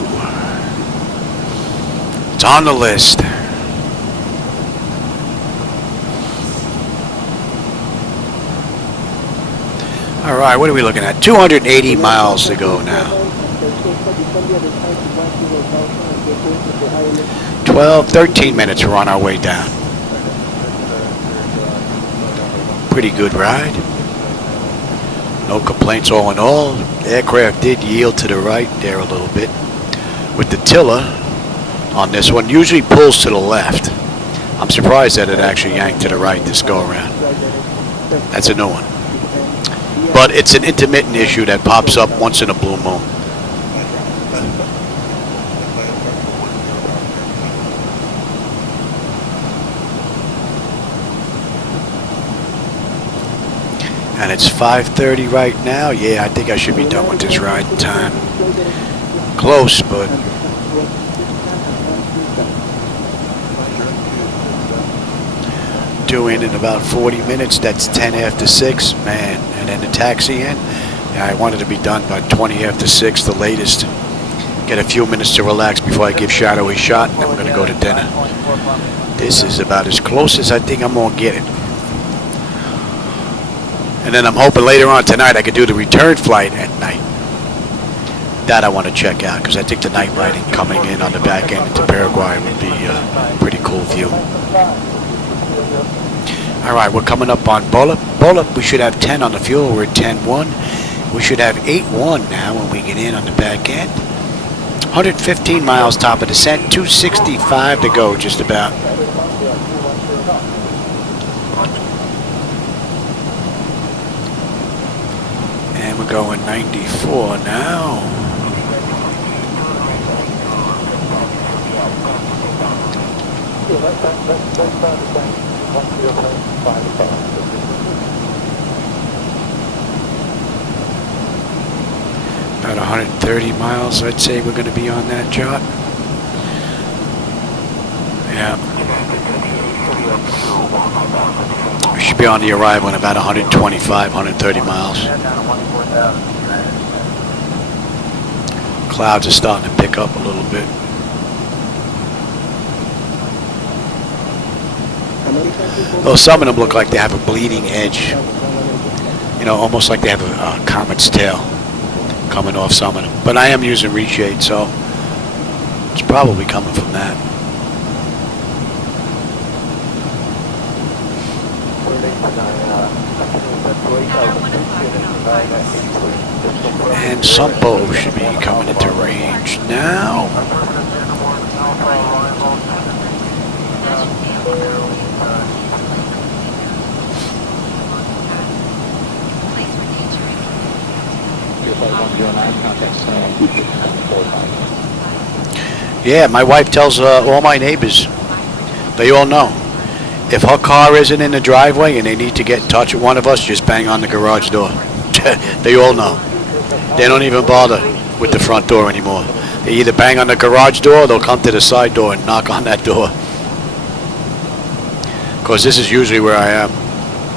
It's on the list. All right, what are we looking at? 280 miles to go now. 13 minutes, we're on our way down. Pretty good ride. No complaints all in all. The aircraft did yield to the right there a little bit. With the tiller on this one, usually pulls to the left. I'm surprised that it actually yanked to the right this go around. That's a new one. But it's an intermittent issue that pops up once in a blue moon. And it's 5:30 right now. Yeah, I think I should be done with this ride in time. Close, but due in about 40 minutes. That's 10 after 6, man. And then the taxi in. Yeah, I wanted to be done by 20 after 6, the latest. Get a few minutes to relax before I give Shadow a shot, and then we're going to go to dinner. This is about as close as I think I'm going to get it. And then I'm hoping later on tonight I could do the return flight at night. That I want to check out, because I think the night lighting coming in on the back end into Paraguay would be a pretty cool view. All right, we're coming up on Bolop. Bolop, we should have 10 on the fuel. We're at 10.1. We should have 8.1 now when we get in on the back end. 115 miles top of descent, 265 to go just about. And we're going 94 now. About 130 miles, I'd say we're going to be on that chart. Yeah. We should be on the arrival in about 125, 130 miles. Clouds are starting to pick up a little bit. Though some of them look like they have a bleeding edge. You know, almost like they have a comet's tail coming off some of them. But I am using reshade, so it's probably coming from that. And Sumpo should be coming into range now. Yeah, my wife tells all my neighbors, they all know, if her car isn't in the driveway and they need to get in touch with one of us, just bang on the garage door. They all know. They don't even bother with the front door anymore. They either bang on the garage door or they'll come to the side door and knock on that door. Because this is usually where I am.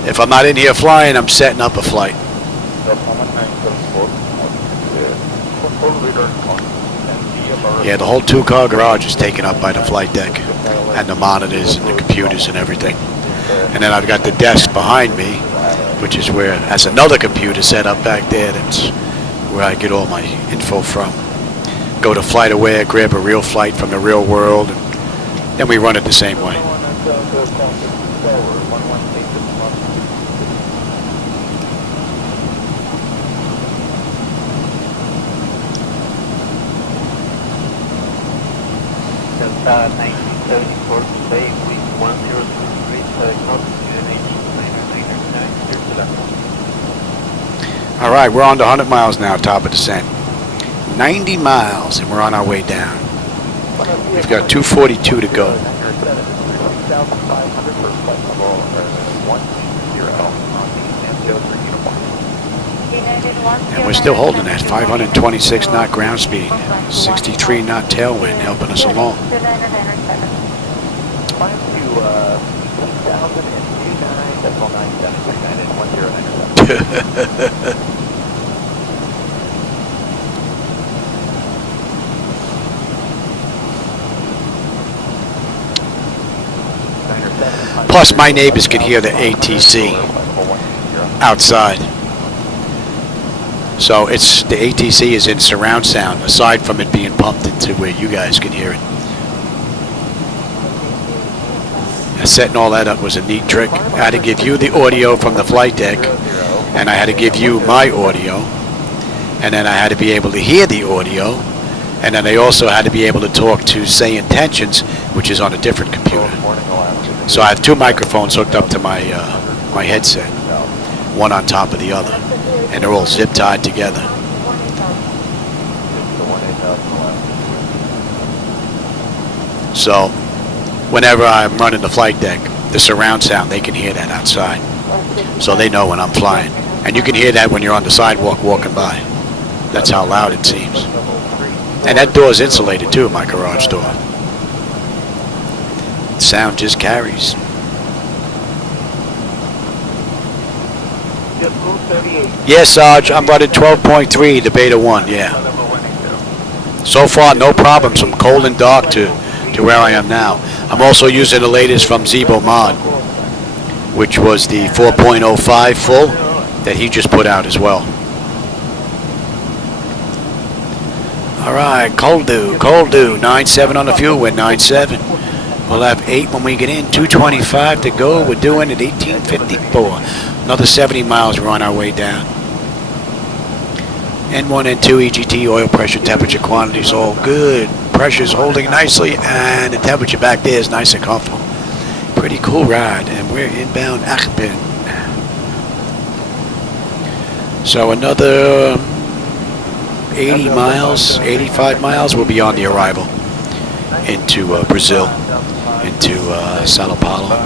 If I'm not in here flying, I'm setting up a flight. Yeah, the whole two-car garage is taken up by the flight deck and the monitors and the computers and everything. And then I've got the desk behind me, which is where, has another computer set up back there. That's where I get all my info from. Go to FlightAware, grab a real flight from the real world, and then we run it the same way. Delta 1974 today, wind 1023, All right, we're on to 100 miles now, top of descent. 90 miles, and we're on our way down. We've got 242 to go. And we're still holding that 526 knot ground speed, 63 knot tailwind helping us along. Plus, my neighbors can hear the ATC outside. So it's the ATC is in surround sound, aside from it being pumped into where you guys can hear it. Setting all that up was a neat trick. I had to give you the audio from the flight deck, and I had to give you my audio, and then I had to be able to hear the audio, and then I also had to be able to talk to SayIntentions, which is on a different computer. So I have two microphones hooked up to my my headset, one on top of the other, and they're all zip tied together. So whenever I'm running the flight deck, the surround sound, they can hear that outside. So they know when I'm flying. And you can hear that when you're on the sidewalk walking by. That's how loud it seems. And that door is insulated too, my garage door. Sound just carries. Yes, Sarge, I'm running 12.3, the Beta 1, yeah. So far, no problems from cold and dark to where I am now. I'm also using the latest from ZiboMod, which was the 4.05 full that he just put out as well. All right, cold dew, 9.7 on the fuel wind, 9.7. We'll have 8 when we get in, 225 to go. We're doing it 1854. Another 70 miles, we're on our way down. N1, N2, EGT, oil pressure, temperature, quantities, all good. Pressure's holding nicely, and the temperature back there is nice and comfortable. Pretty cool ride, and we're inbound Cockpit. So another 80 miles, 85 miles, we'll be on the arrival into Brazil, into Sao Paulo.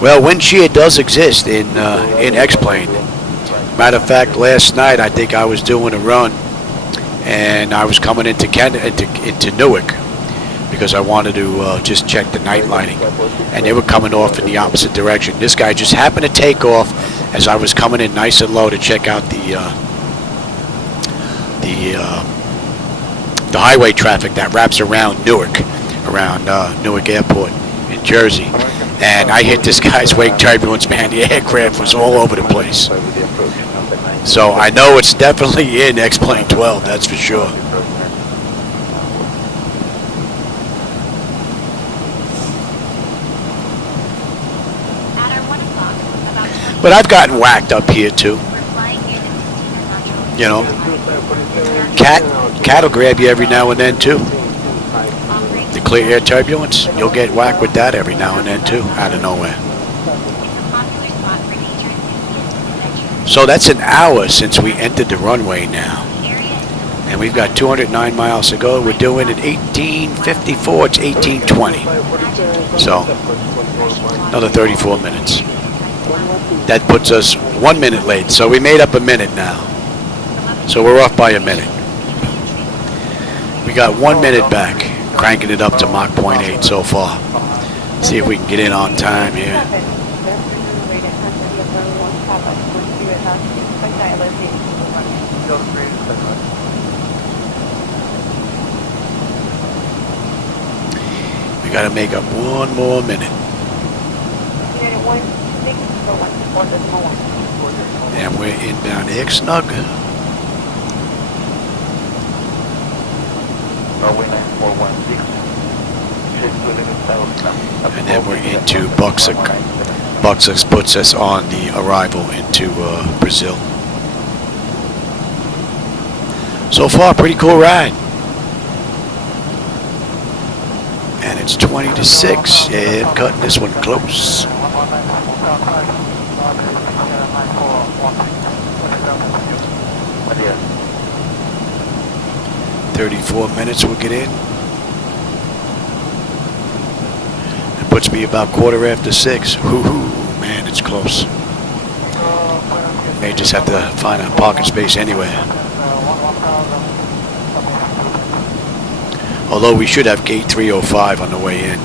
Well, wind shear does exist in X-plane. Matter of fact, last night I think I was doing a run, and I was coming into Newark because I wanted to just check the night lighting, and they were coming off in the opposite direction. This guy just happened to take off as I was coming in nice and low to check out the highway traffic that wraps around Newark, around Newark Airport in Jersey. And I hit this guy's wake turbulence, man. The aircraft was all over the place. So I know it's definitely in X-plane 12, that's for sure. But I've gotten whacked up here too. You know, cat will grab you every now and then too. The clear air turbulence, you'll get whacked with that every now and then too, out of nowhere. So that's an hour since we entered the runway now. And we've got 209 miles to go. We're doing it 18:54, it's 18:20. So, another 34 minutes. That puts us 1 minute late, so we made up a minute now. So we're off by a minute. We got 1 minute back, cranking it up to Mach 0.8 so far. See if we can get in on time here. We gotta make up 1 more minute. And we're inbound X-Nug. And then we're into Buxuk. Buxuk puts us on the arrival into Brazil. So far, pretty cool ride. And it's 20 to 6. Yeah, I'm cutting this one close. 34 minutes we'll get in. It puts me about 6:15. Whoo-hoo, man, it's close. May just have to find a parking space anywhere. Although we should have gate 305 on the way in.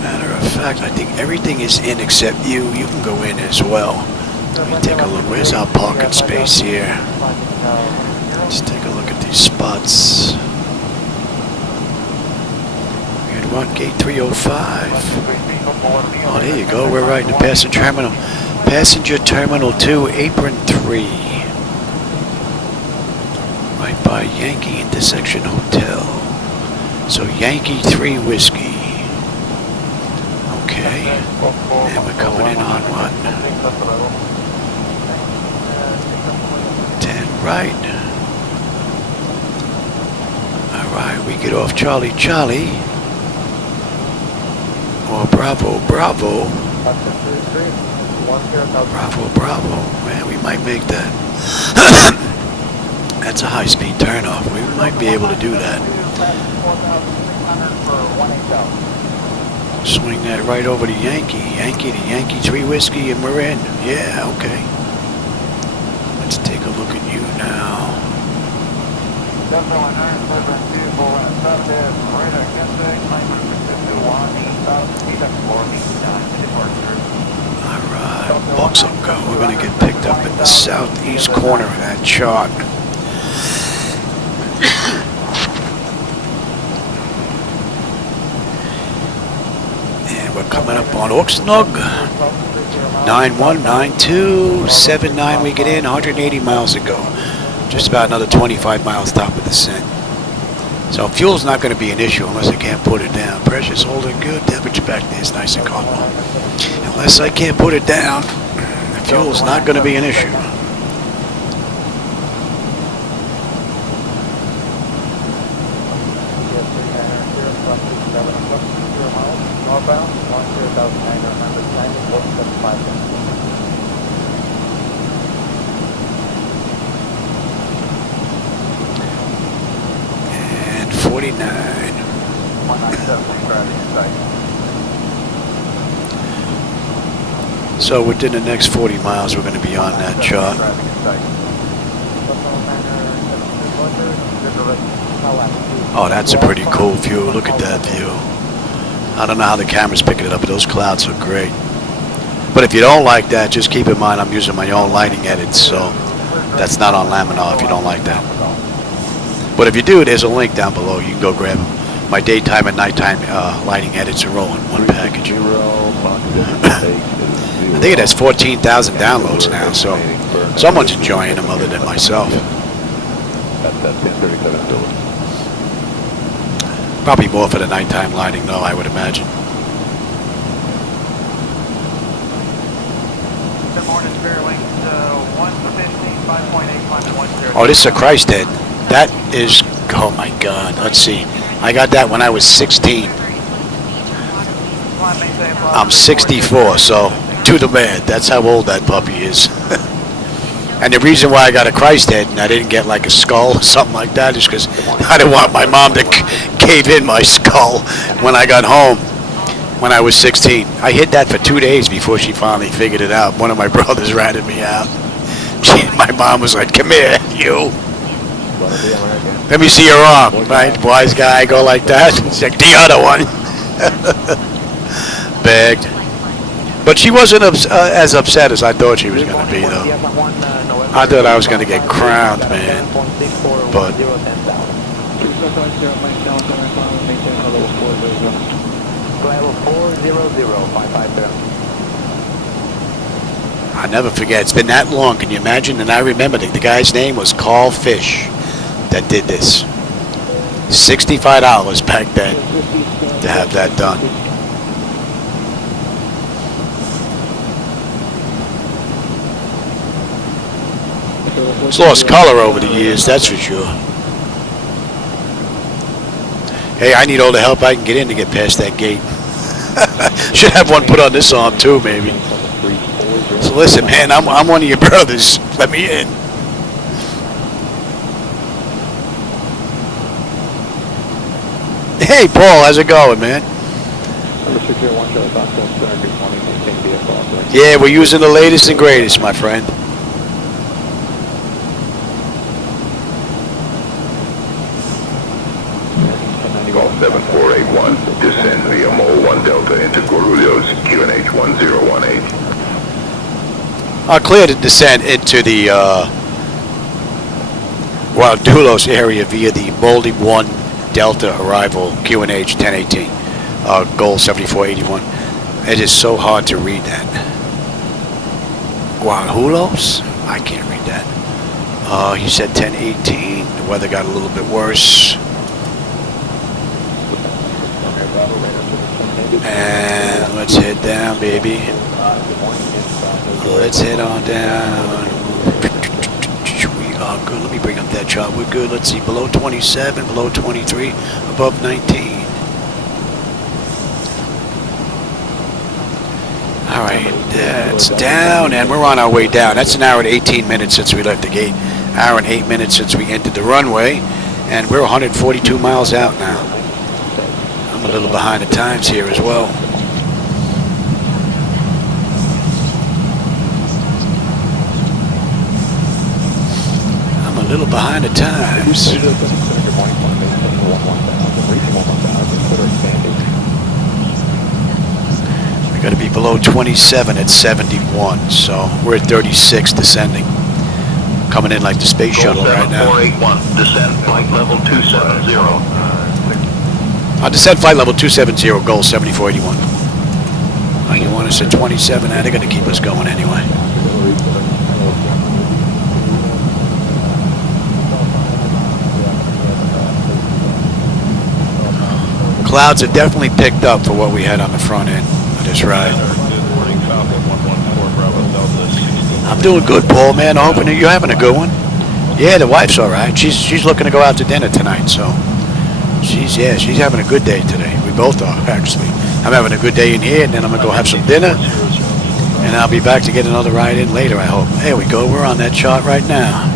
Matter of fact, I think everything is in except you. You can go in as well. Let me take a look. Where's our parking space here? Let's take a look at these spots. We're on gate 305. Oh, there you go. We're right in the passenger terminal. Passenger terminal 2, apron 3. Right by Yankee Intersection Hotel. So Yankee 3 Whiskey. Okay. And we're coming in on what? 10 right. Alright, we get off Charlie Charlie. Or Bravo Bravo. Bravo Bravo. Man, we might make that. That's a high-speed turnoff. We might be able to do that. Swing that right over to Yankee. Yankee to Yankee 3 Whiskey and we're in. Yeah, okay. Let's take a look at you now. Alright, Buxuk go. We're going to get picked up in the southeast corner of that chart. And we're coming up on Oxnug. 9192, 79 we get in, 180 miles to go. Just about another 25 miles top of descent. So fuel's not going to be an issue unless I can't put it down. Pressure's holding good, temperature back there is nice and comfortable. Unless I can't put it down, the fuel's not going to be an issue. Northbound, 10995. And 49. 197, So within the next 40 miles, we're going to be on that chart. Oh, that's a pretty cool view. Look at that view. I don't know how the camera's picking it up, but those clouds are great. But if you don't like that, just keep in mind I'm using my own lighting edits, so that's not on Laminar if you don't like that. But if you do, there's a link down below. You can go grab them. My daytime and nighttime lighting edits are all in one package. I think it has 14,000 downloads now, so someone's enjoying them other than myself. Probably more for the nighttime lighting, though, I would imagine. Good morning, Spirit Wings, 115, 5.85 and 10. Oh, this is a Christ head. That is, oh my God, let's see. I got that when I was 16. I'm 64, so to the man, that's how old that puppy is. And the reason why I got a Christ head and I didn't get like a skull or something like that is because I didn't want my mom to cave in my skull when I got home when I was 16. I hid that for 2 days before she finally figured it out. One of my brothers ratted me out. My mom was like, "Come here, you. Let me see your arm." Right? Wise guy, go like that. It's like the other one. Begged. But she wasn't as upset as I thought she was going to be, though. I thought I was going to get crowned, man. But I never forget. It's been that long. Can you imagine? And I remember the guy's name was Carl Fish that did this. $65 back then to have that done. It's lost color over the years, that's for sure. Hey, I need all the help I can get in to get past that gate. Should have one put on this arm too, maybe. So listen, man, I'm one of your brothers. Let me in. Hey, Paul, how's it going, man? Yeah, we're using the latest and greatest, my friend. Golf 7481, descend via Mole 1 Delta into Guarulhos, QNH 1018. Clear to descend into the Guarulhos area via the Moldy 1 Delta arrival, QNH 1018, GOL 7481. It is so hard to read that. Guarulhos? I can't read that. He said 1018. The weather got a little bit worse. And let's head down, baby. Let's head on down. We are good. Let me bring up that chart. We're good. Let's see. Below 27, below 23, above 19. All right. That's down, and we're on our way down. That's an hour and 18 minutes since we left the gate. Hour and 8 minutes since we entered the runway. And we're 142 miles out now. I'm a little behind the times here as well. I'm a little behind the times. We got to be below 27 at 71, so we're at 36 descending. Coming in like the space shuttle right now. 7481, descend flight level 270. Descent flight level 270, GOL 7481. Oh, you want us at 27? They're going to keep us going anyway. Clouds are definitely picked up for what we had on the front end of this ride. I'm doing good, Paul, man. Hoping that you're having a good one. Yeah, the wife's all right. She's looking to go out to dinner tonight, so she's having a good day today. We both are, actually. I'm having a good day in here, and then I'm gonna go have some dinner, and I'll be back to get another ride in later, I hope. There we go. We're on that chart right now.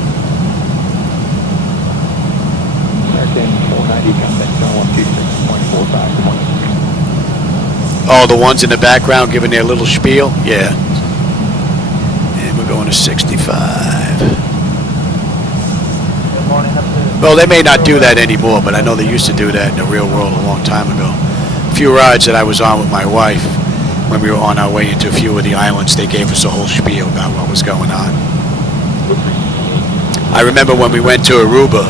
Oh, the ones in the background giving their little spiel? Yeah. And we're going to 65. Well, they may not do that anymore, but I know they used to do that in the real world a long time ago. A few rides that I was on with my wife, when we were on our way into a few of the islands, they gave us a whole spiel about what was going on. I remember when we went to Aruba,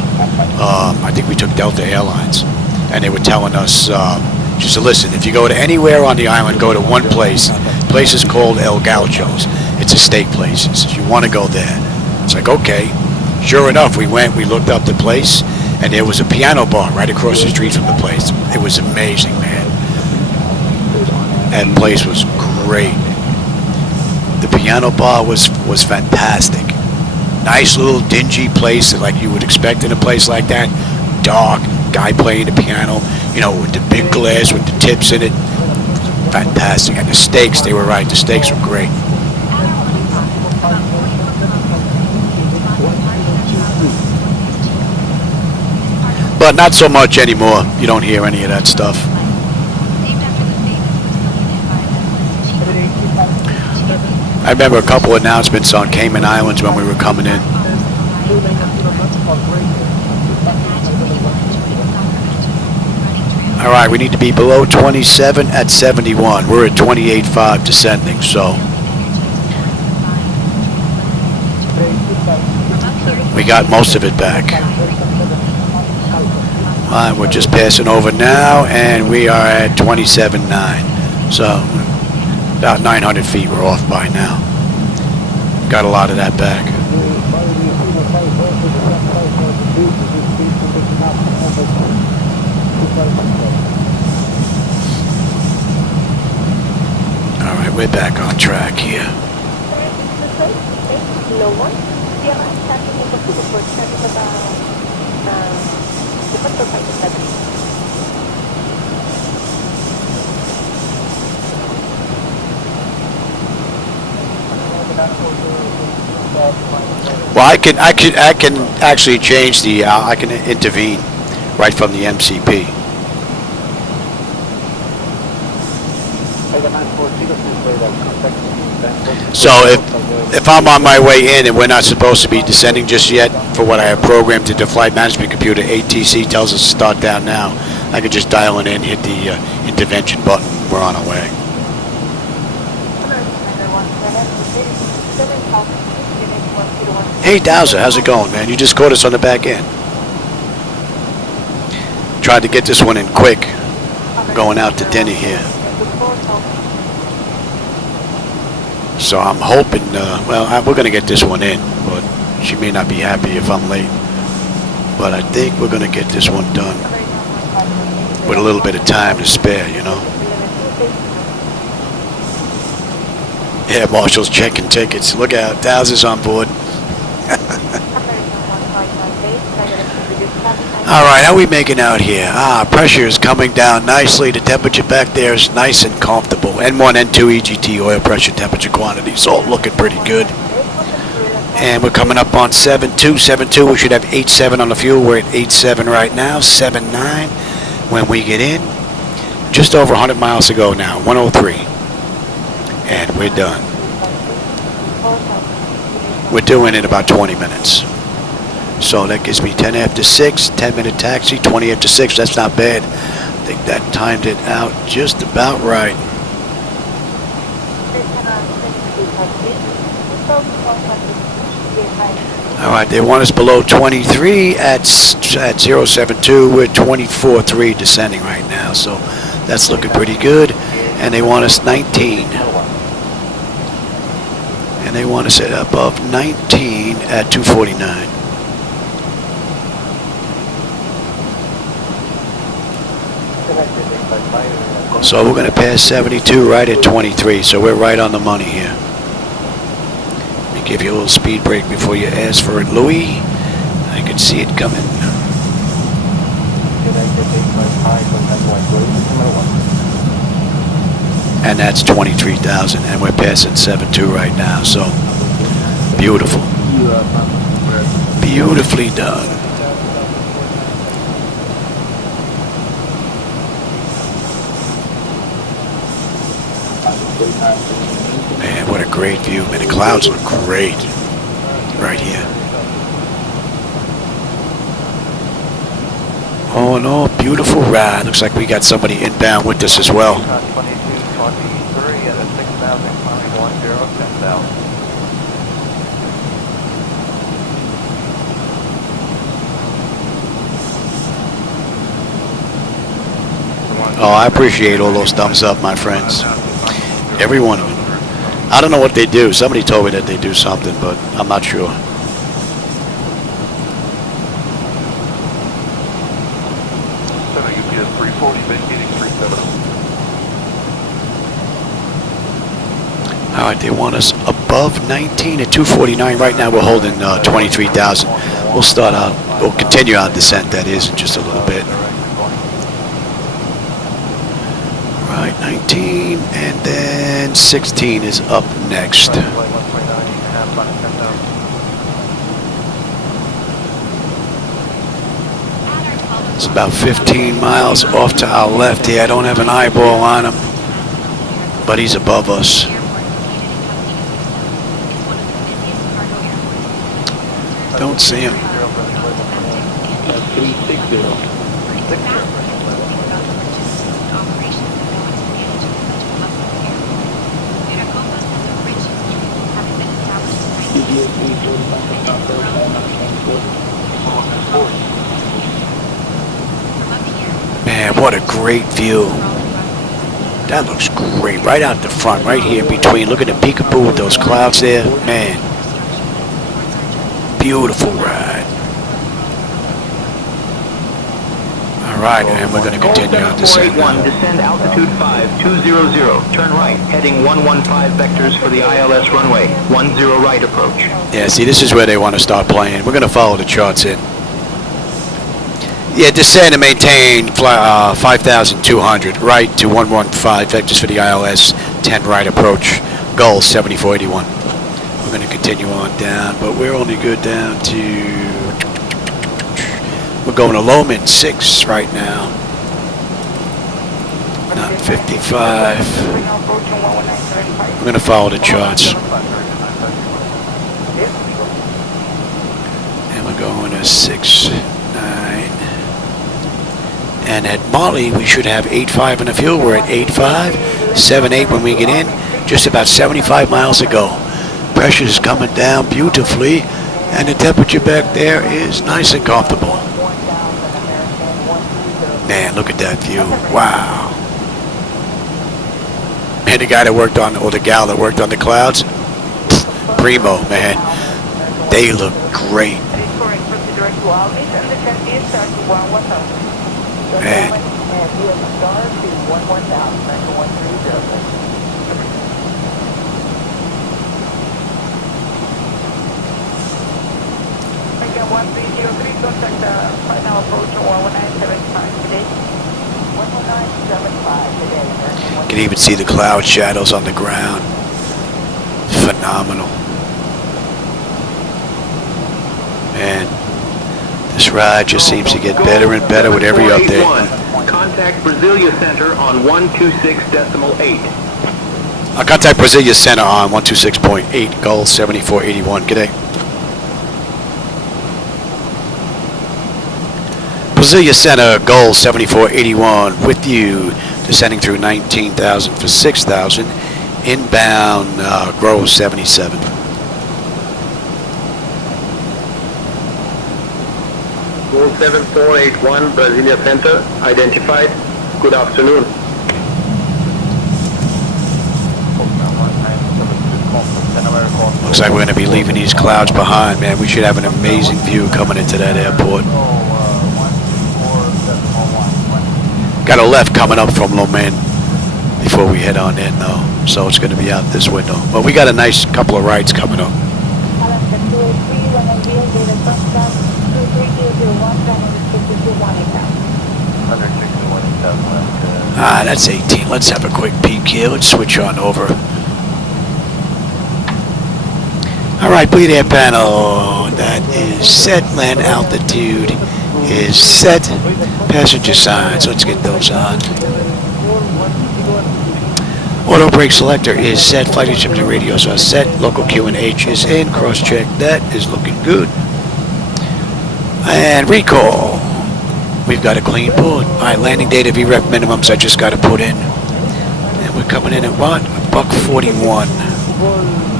I think we took Delta Airlines, and they were telling us, she said, listen, if you go to anywhere on the island, go to one place. The place is called El Gaucho's. It's a steak place. She says, you want to go there? It's like, okay. Sure enough, we went, we looked up the place, and there was a piano bar right across the street from the place. It was amazing, man. That place was great. The piano bar was fantastic. Nice little dingy place, like you would expect in a place like that. Dark, guy playing the piano, you know, with the big glass with the tips in it. Fantastic. And the steaks, they were right. The steaks were great. But not so much anymore. You don't hear any of that stuff. I remember a couple announcements on Cayman Islands when we were coming in. All right, we need to be below 27 at 71. We're at 28.5 descending, so we got most of it back. All right, we're just passing over now, and we are at 27.9. So about 900 feet we're off by now. Got a lot of that back. All right, we're back on track here. Well, I can actually change the. I can intervene right from the MCP. So if I'm on my way in and we're not supposed to be descending just yet for what I have programmed to the flight management computer, ATC tells us to start down now. I can just dial it in, hit the intervention button. We're on our way. Hey Dowser, how's it going, man? You just caught us on the back end. Tried to get this one in quick. Going out to dinner here. So I'm hoping, we're going to get this one in, but she may not be happy if I'm late. But I think we're going to get this one done with a little bit of time to spare, you know. Yeah, Marshall's checking tickets. Look out, Dowser's on board. All right, how are we making out here? Pressure is coming down nicely. The temperature back there is nice and comfortable. N1, N2, EGT, oil pressure, temperature quantities, all looking pretty good. And we're coming up on 7.2. 7.2, we should have 8.7 on the fuel. We're at 8.7 right now, 7.9 when we get in. Just over 100 miles to go now, 103. And we're done. We're due in about 20 minutes. So that gives me 10 after 6, 10-minute taxi, 20 after 6. That's not bad. I think that timed it out just about right. All right, they want us below 23 at 072. We're 24.3 descending right now, so that's looking pretty good. And they want us 19. And they want us at above 19 at 249. So we're going to pass 72 right at 23. So we're right on the money here. Let me give you a little speed break before you ask for it, Louis. I can see it coming. And that's 23,000, and we're passing 72 right now. So beautiful, beautifully done. Man, what a great view. Man, the clouds look great right here. All in all, beautiful ride. Looks like we got somebody inbound with us as well. 2223 at a 6,000, climbing 10, 10,000. Oh, I appreciate all those thumbs up, my friends. Every one of them. I don't know what they do. Somebody told me that they do something, but I'm not sure. UPS 340, vacating 370. All right, they want us above 19 at 249. Right now we're holding 23,000. We'll start out, we'll continue our descent, that is, in just a little bit. Right, 19, and then 16 is up next. It's about 15 miles off to our left here. I don't have an eyeball on him, but he's above us. Don't see him. Man, what a great view. That looks great. Right out the front, right here in between. Look at the peekaboo with those clouds there. Man, beautiful ride. All right, and we're going to continue on descent now. Descend altitude 5200. Turn right, heading 115 vectors for the ILS runway. 10 right approach. Yeah, see, this is where they want to start playing. We're going to follow the charts in. Yeah, descend and maintain 5,200 right to 115 vectors for the ILS 10 right approach. GOL 7481. We're going to continue on down, but we're only good down to... We're going to Lowman 6 right now. Not 55. We're going to follow the charts. And we're going to 6, 9. And at Mali, we should have 8.5 in the fuel. We're at 8.5, 7.8 when we get in. Just about 75 miles to go. Pressure is coming down beautifully, and the temperature back there is nice and comfortable. Man, look at that view. Wow. Man, the guy that worked on, or the gal that worked on the clouds, primo, man. They look great. Man. You can even see the cloud shadows on the ground. Phenomenal. Man, this ride just seems to get better and better with every update. Contact Brasilia Center on 126.8. I'll contact Brasilia Center on 126.8, GOL 7481. G'day. Brasilia Center, GOL 7481 with you, descending through 19,000 for 6,000, inbound GROW 77. GOL 7481, Brasilia Center, identified. Good afternoon. Looks like we're going to be leaving these clouds behind, man. We should have an amazing view coming into that airport. Got a left coming up from Lomen before we head on in, though. So it's going to be out this window. But we got a nice couple of rides coming up. That's 18. Let's have a quick peek here. Let's switch on over. All right, bleed air panel. That is set. Land altitude is set. Passenger signs. Let's get those on. Auto brake selector is set. Flight instrument radios are set. Local Q&H is in. Cross-check. That is looking good. And recall. We've got a clean board. All right, landing data VREF minimums I just got to put in. And we're coming in at what? $141.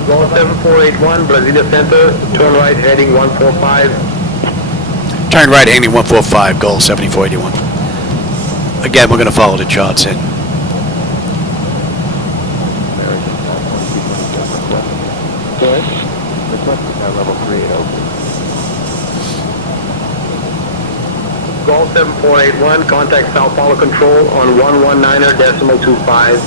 GOL 7481, Brasilia Center, turn right heading 145. Turn right heading 145, GOL 7481. Again, we're going to follow the charts in. Good. Requesting that level 380. GOL 7481, contact Sao Paulo Control on 119.25.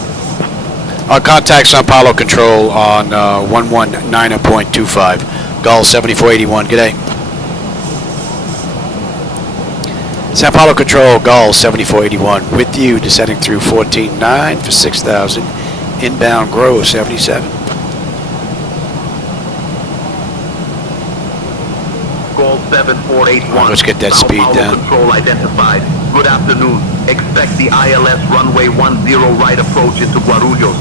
Contact Sao Paulo Control on 119.25. GOL 7481, good day. Sao Paulo Control, GOL 7481, with you, descending through 14.9 for 6,000. Inbound gross 77. GOL 7481. Let's get that speed down. Control identified. Good afternoon. Expect the ILS runway 10 right approach into Guarulhos.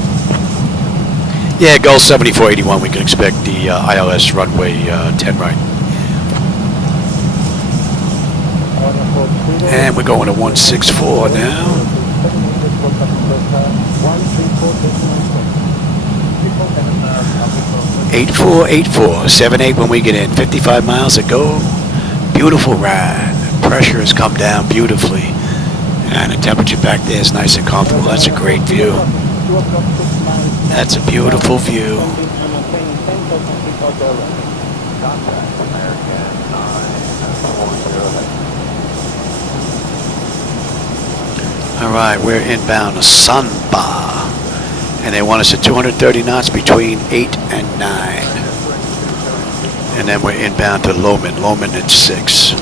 Yeah, GOL 7481, we can expect the ILS runway 10 right. And we're going to 164 now. 8484, 78 when we get in, 55 miles to go. Beautiful ride. Pressure has come down beautifully. And the temperature back there is nice and comfortable. That's a great view. That's a beautiful view. All right, we're inbound to Sanpa. And they want us at 230 knots between 8 and 9. And then we're inbound to Lomen. Lomen at 6.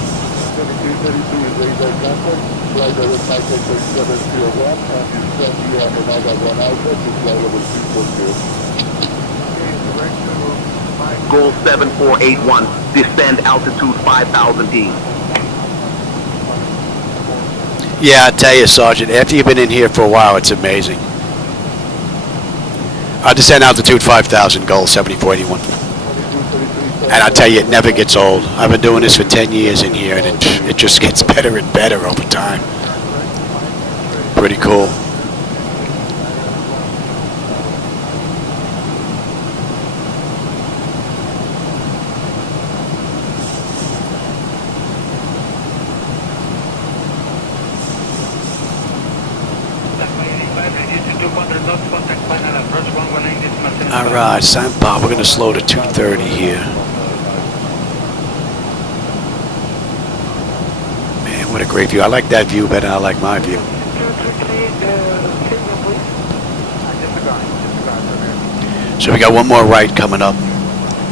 GOL 7481, descend altitude 5,000 feet. Yeah, I tell you, Sergeant, after you've been in here for a while, it's amazing. Descend altitude 5,000, GOL 7481. And I tell you, it never gets old. I've been doing this for 10 years in here, and it just gets better and better over time. Pretty cool. All right, Sanpa, we're going to slow to 230 here. Man, what a great view. I like that view better than I like my view. So we got one more right coming up.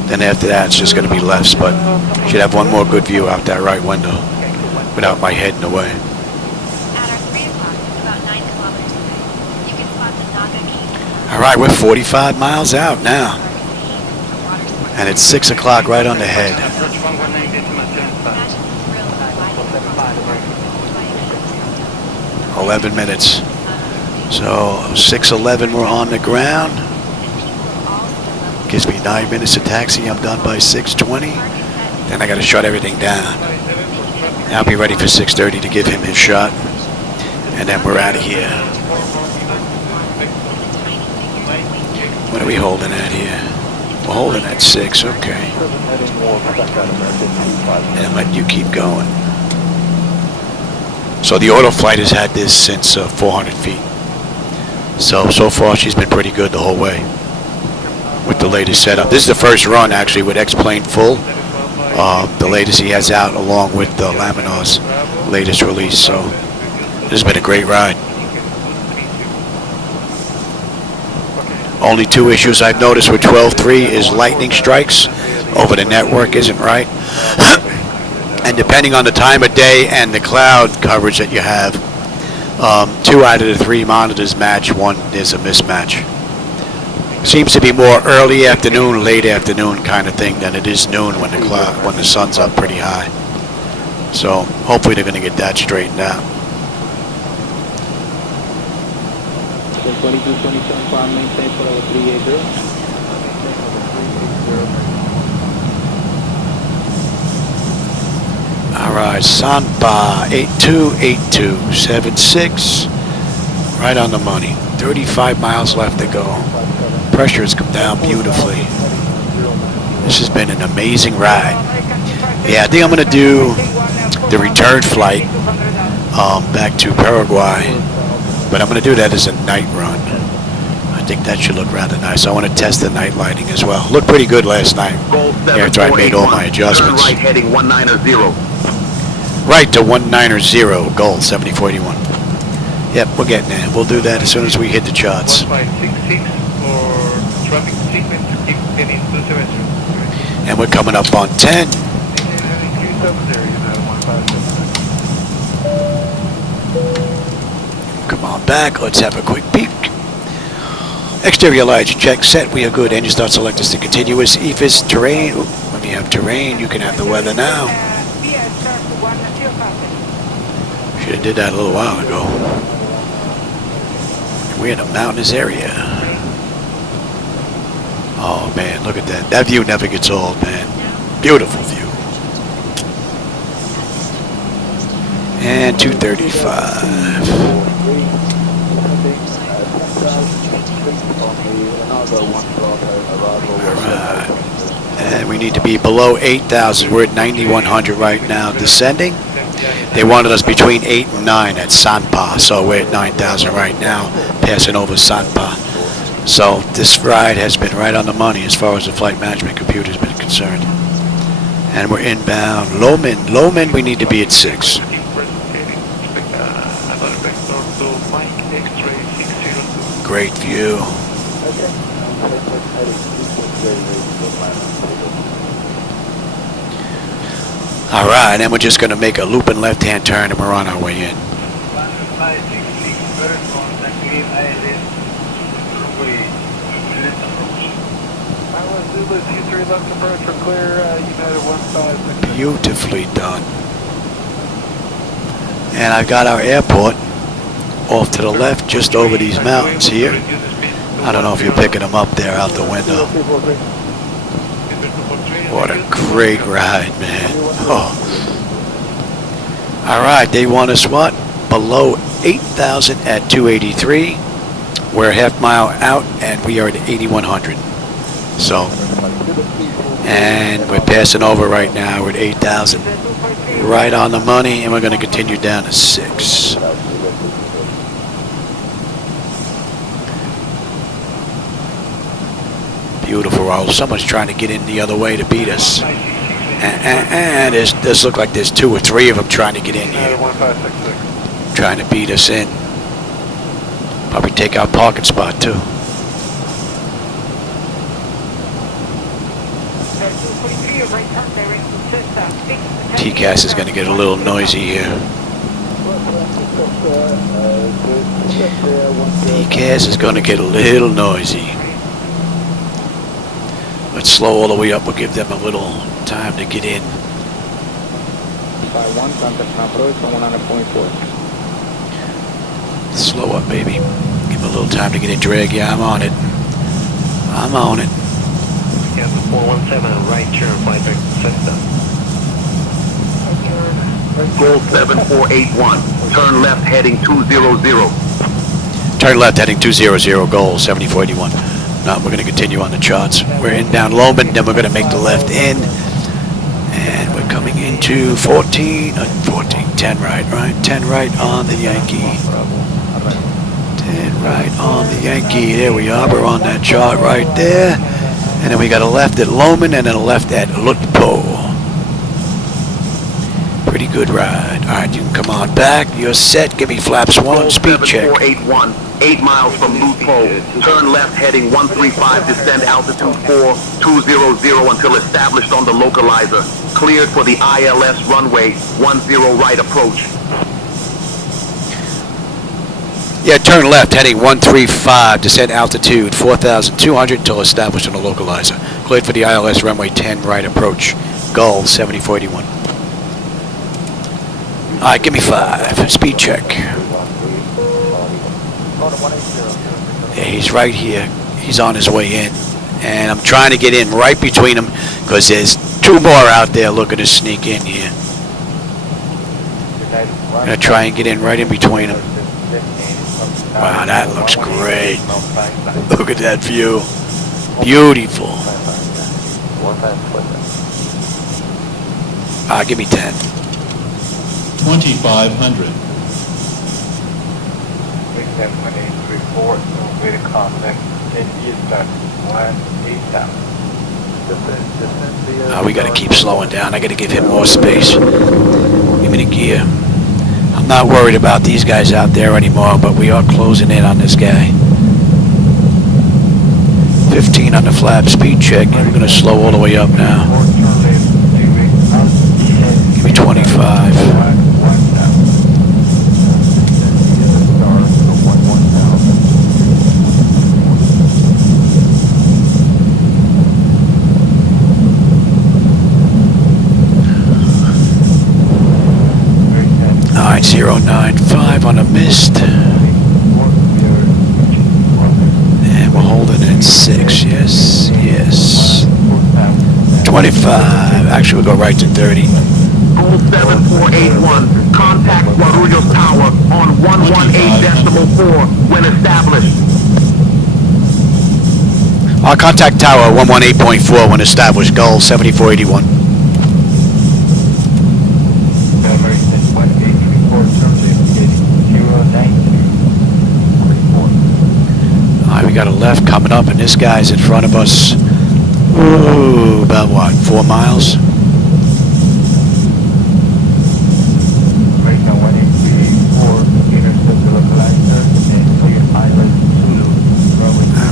Then after that, it's just going to be lefts, but should have one more good view out that right window without my head in the way. All right, we're 45 miles out now. And it's 6 o'clock right on the head. 11 minutes. So 6:11 we're on the ground. Gives me 9 minutes to taxi. I'm done by 6:20. Then I got to shut everything down. I'll be ready for 6:30 to give him his shot. And then we're out of here. What are we holding at here? We're holding at 6, okay. And let you keep going. So the auto flight has had this since 400 feet. So far she's been pretty good the whole way. with the latest setup. This is the first run actually with X-Plane full. The latest he has out along with the Laminar's latest release. So this has been a great ride. Only two issues I've noticed with 12.3 is lightning strikes over the network isn't right. And depending on the time of day and the cloud coverage that you have, 2 out of the 3 monitors match, 1 is a mismatch. Seems to be more early afternoon, late afternoon kind of thing than it is noon when the sun's up pretty high. So hopefully they're going to get that straightened out. 2227 farm maintain for over 380. Alright, Sanpa 828276. Right on the money. 35 miles left to go. Pressure has come down beautifully. This has been an amazing ride. Yeah, I think I'm going to do the return flight back to Paraguay. But I'm going to do that as a night run. I think that should look rather nice. I want to test the night lighting as well. Looked pretty good last night after I made all my adjustments. Turn right heading 190. Right to 190, GOL 7481. Yep, we're getting there. We'll do that as soon as we hit the charts. 1566 for traffic sequence, keep heading 270. And we're coming up on 10. Come on back, let's have a quick peek. Exterior lights, check, set, we are good. Engine start selectors to continuous. EFIS, terrain. Ooh, when you have terrain, you can have the weather now. Should have did that a little while ago. We're in a mountainous area. Oh man, look at that. That view never gets old, man. Beautiful view. And 235. Alright. And we need to be below 8,000. We're at 9,100 right now, descending. They wanted us between 8 and 9 at Sanpa, so we're at 9,000 right now, passing over Sanpa. So this ride has been right on the money as far as the flight management computer has been concerned. And we're inbound. Loman, we need to be at 6. Great view. All right, and we're just going to make a looping left-hand turn and we're on our way in. Beautifully done. And I've got our airport off to the left, just over these mountains here. I don't know if you're picking them up there out the window. What a great ride, man. Oh. All right, they want us what? Below 8,000 at 283. We're a half mile out and we are at 8,100. So, and we're passing over right now. We're at 8,000. Right on the money, and we're going to continue down to 6. Beautiful roll. Someone's trying to get in the other way to beat us. And this looks like there's 2 or 3 of them trying to get in here. Trying to beat us in. Probably take our parking spot too. TCAS is going to get a little noisy here. TCAS is going to get a little noisy. Let's slow all the way up. We'll give them a little time to get in. Slow up, baby. Give them a little time to get in. Drag. Yeah, I'm on it. I'm on it. Yeah, 417, right turn, Flightdeck, set GOL 7481, turn left heading 200. Turn left heading 200, GOL 7481. No, we're going to continue on the charts. We're inbound Loman, then we're going to make the left in. And we're coming into 10 right, 10 right on the Yankee. 10 right on the Yankee. There we are. We're on that chart right there. And then we got a left at Loman and then a left at Lutpo. Pretty good ride. All right, you can come on back. You're set. Give me flaps 1, speed check. 7481, 8 miles from Lutpo. Turn left heading 135, descend altitude 4200 until established on the localizer. Cleared for the ILS runway 10 right approach. Yeah, turn left heading 135, descend altitude 4,200 until established on the localizer. Cleared for the ILS runway 10 right approach. GOL 7481. All right, give me 5. Speed check. Yeah, he's right here. He's on his way in. And I'm trying to get in right between them because there's 2 more out there looking to sneak in here. I'm going to try and get in right in between them. Wow, that looks great. Look at that view. Beautiful. Give me 10. 2,500. We got to keep slowing down. I got to give him more space. Give me the gear. I'm not worried about these guys out there anymore, but we are closing in on this guy. 15 on the flap, speed check. I'm going to slow all the way up now. Give me 25. All right, 095 on a mist. And we're holding in 6, yes, yes. 25, actually we'll go right to 30. GOL 7481, contact Guarulhos Tower on 118.4 when established. Our contact tower 118.4 when established, GOL 7481. Alright, we got a left coming up and this guy's in front of us. Ooh, about what, 4 miles?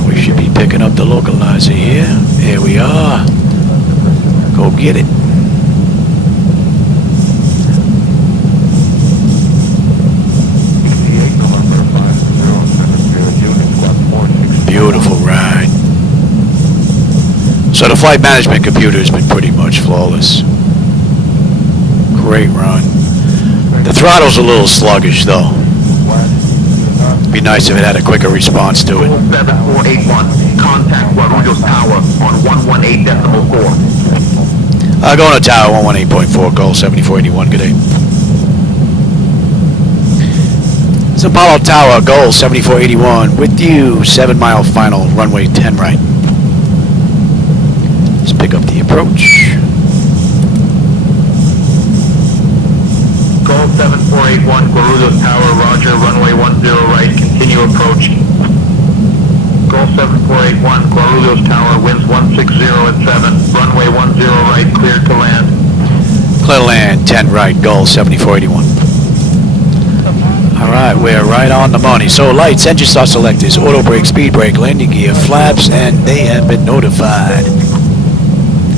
We should be picking up the localizer here. Here we are. Go get it. Beautiful ride. So the flight management computer has been pretty much flawless. Great run. The throttle's a little sluggish though. Be nice if it had a quicker response to it. 7481, contact Guarulhos Tower on 118.4. Going to tower 118.4, GOL 7481, good day. Sao Paulo Tower, GOL 7481, with you, 7 mile final, runway 10 right. Let's pick up the approach. GOL 7481, Guarulhos Tower, roger, runway 10 right, continue approach. GOL 7481, Guarulhos Tower, winds 160 at 7, runway 10 right, cleared to land. Clear to land, 10 right, GOL 7481. Alright, we're right on the money. So lights, engine start selectors, auto brake, speed brake, landing gear, flaps, and they have been notified.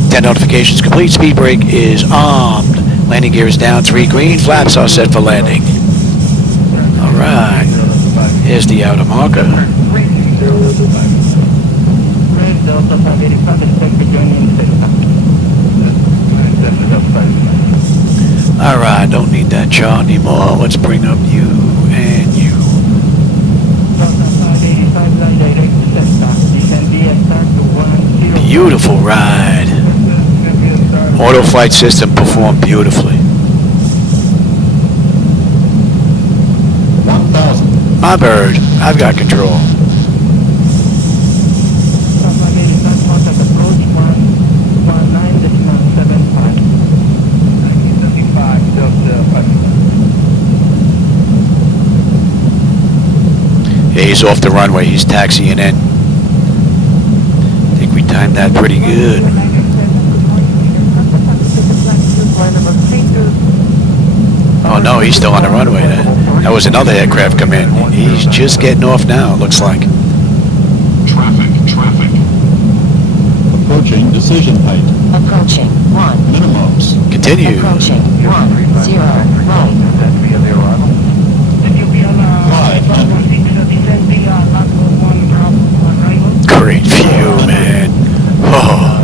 10 notifications complete, speed brake is armed. Landing gear is down, 3 green, flaps are set for landing. Alright, here's the outer marker. Alright, don't need that chart anymore. Let's bring up you and you. Beautiful ride. Auto flight system performed beautifully. 1,000. My bird, I've got control. Yeah, he's off the runway. He's taxiing in. I think we Timed that pretty good. Oh no, he's still on the runway then. That was another aircraft come in. He's just getting off now, it looks like. Traffic. Approaching decision height. Approaching 1. Minimums. Continue. Approaching 1, 0, right. 500. Great view, man. Oh.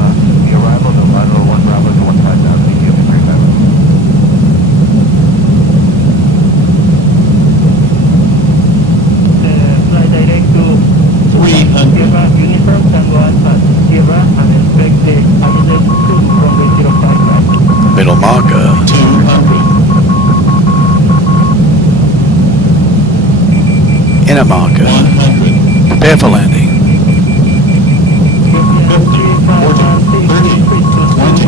Middle marker. 200. Inner marker. 100. Prepare for landing. 50. 40. 30. 20.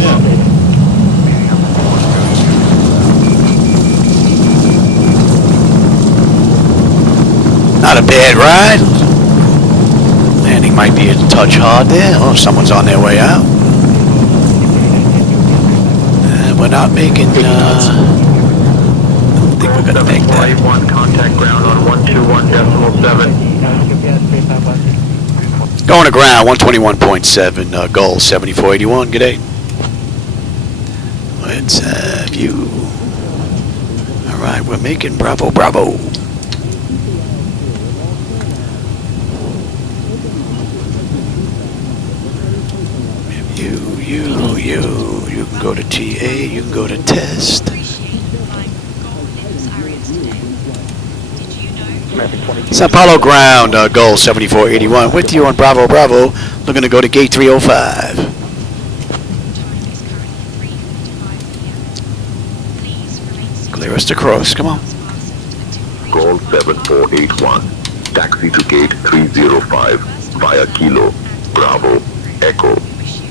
10. Not a bad ride. Landing might be a touch hard there. Oh, someone's on their way out. We're not making, I don't think we're going to make that. 1 contact ground on 121.7. Going to ground, 121.7, GOL 7481, g'day. Let's have you. Alright, we're making Bravo. You can go to TA, you can go to test. Sao Paulo ground, GOL 7481, with you on Bravo, looking to go to gate 305. Clear us to cross, come on. GOL 7481. Taxi to gate 305 via Kilo, Bravo, Echo.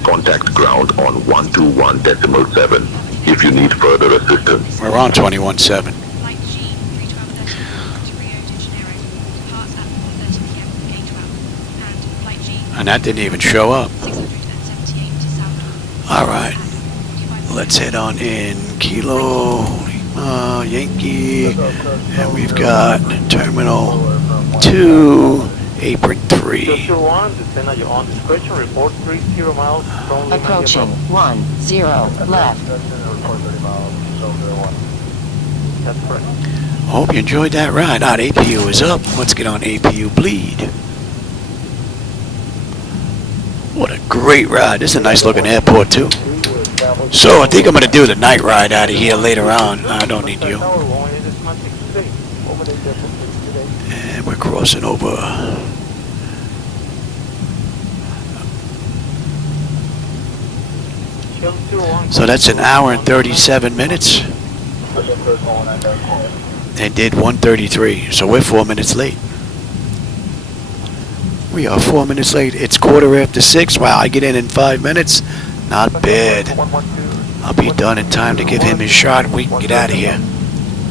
Contact ground on 121.7 if you need further assistance. We're on 21.7. And that didn't even show up. Alright. Let's head on in. Kilo, Yankee. And we've got Terminal 2, Apron 3. One, descend at your own discretion, report 30 miles from Approaching 1, 0, left. That's correct. Hope you enjoyed that ride. APU is up. Let's get on APU bleed. What a great ride. This is a nice looking airport too. So I think I'm going to do the night ride out of here later on. I don't need you. And we're crossing over. So that's an hour and 37 minutes. They did 1:33, so we're 4 minutes late. We are 4 minutes late. It's 6:15. Wow, I get in 5 minutes. Not bad. I'll be done in time to give him his shot and we can get out of here.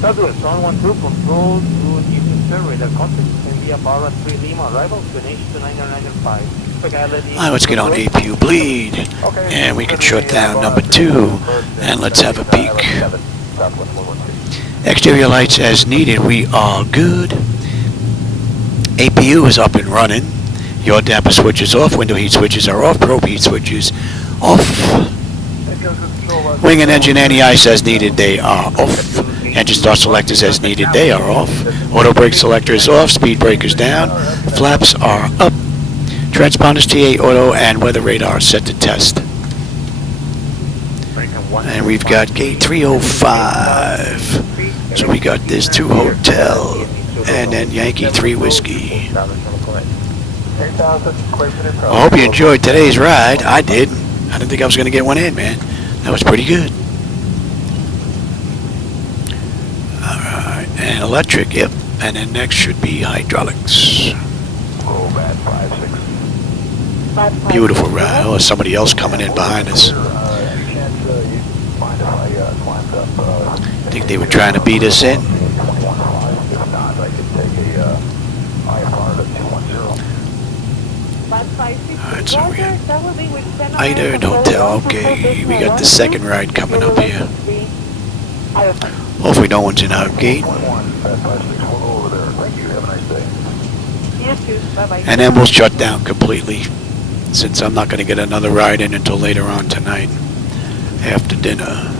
Southwest 112 control to evening survey. The contact can be about 3 Lima arrival to Nation 995. Alright, let's get on APU bleed. And we can shut down number 2. And let's have a peek. Exterior lights as needed. We are good. APU is up and running. Yaw damper switches off. Window heat switches are off. Probe heat switches off. Wing and engine anti-ice as needed. They are off. Engine start selectors as needed. They are off. Auto brake selector is off. Speed breakers down. Flaps are up. Transponders TA auto and weather radar set to test. And we've got gate 305. So we got this 2 hotel and then Yankee 3 whiskey. I hope you enjoyed today's ride. I did. I didn't think I was going to get one in, man. That was pretty good. Alright, and electric, yep. And then next should be hydraulics. Beautiful ride. Oh, somebody else coming in behind us. Think they were trying to beat us in. Alright, So Roger, that will be with 10 Ida hours Hotel. of Okay, we got the second ride coming up here. ILS-Y. Hopefully no one's in our gate. Over there. Thank you. Have a nice day. You too. Bye-bye. And then we'll shut down completely, since I'm not going to get another ride in until later on tonight, after dinner.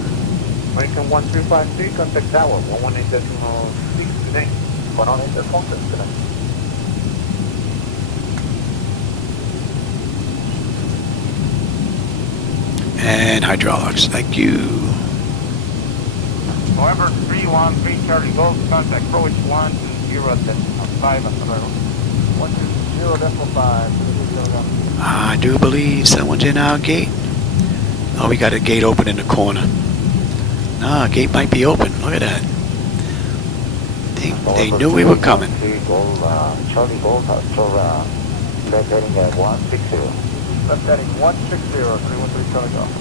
American 1353, contact tower, 118.6 today. 118.6 today. And hydraulics, thank you. November 313 Charlie Golf, contact approach 120.5 at the level. 120.5. I do believe someone's in our gate. Oh, we got a gate open in the corner. No, a gate might be open. Look at that. They knew we were coming. Charlie Golf, left heading at 160. Left heading 160, 313 Charlie Golf.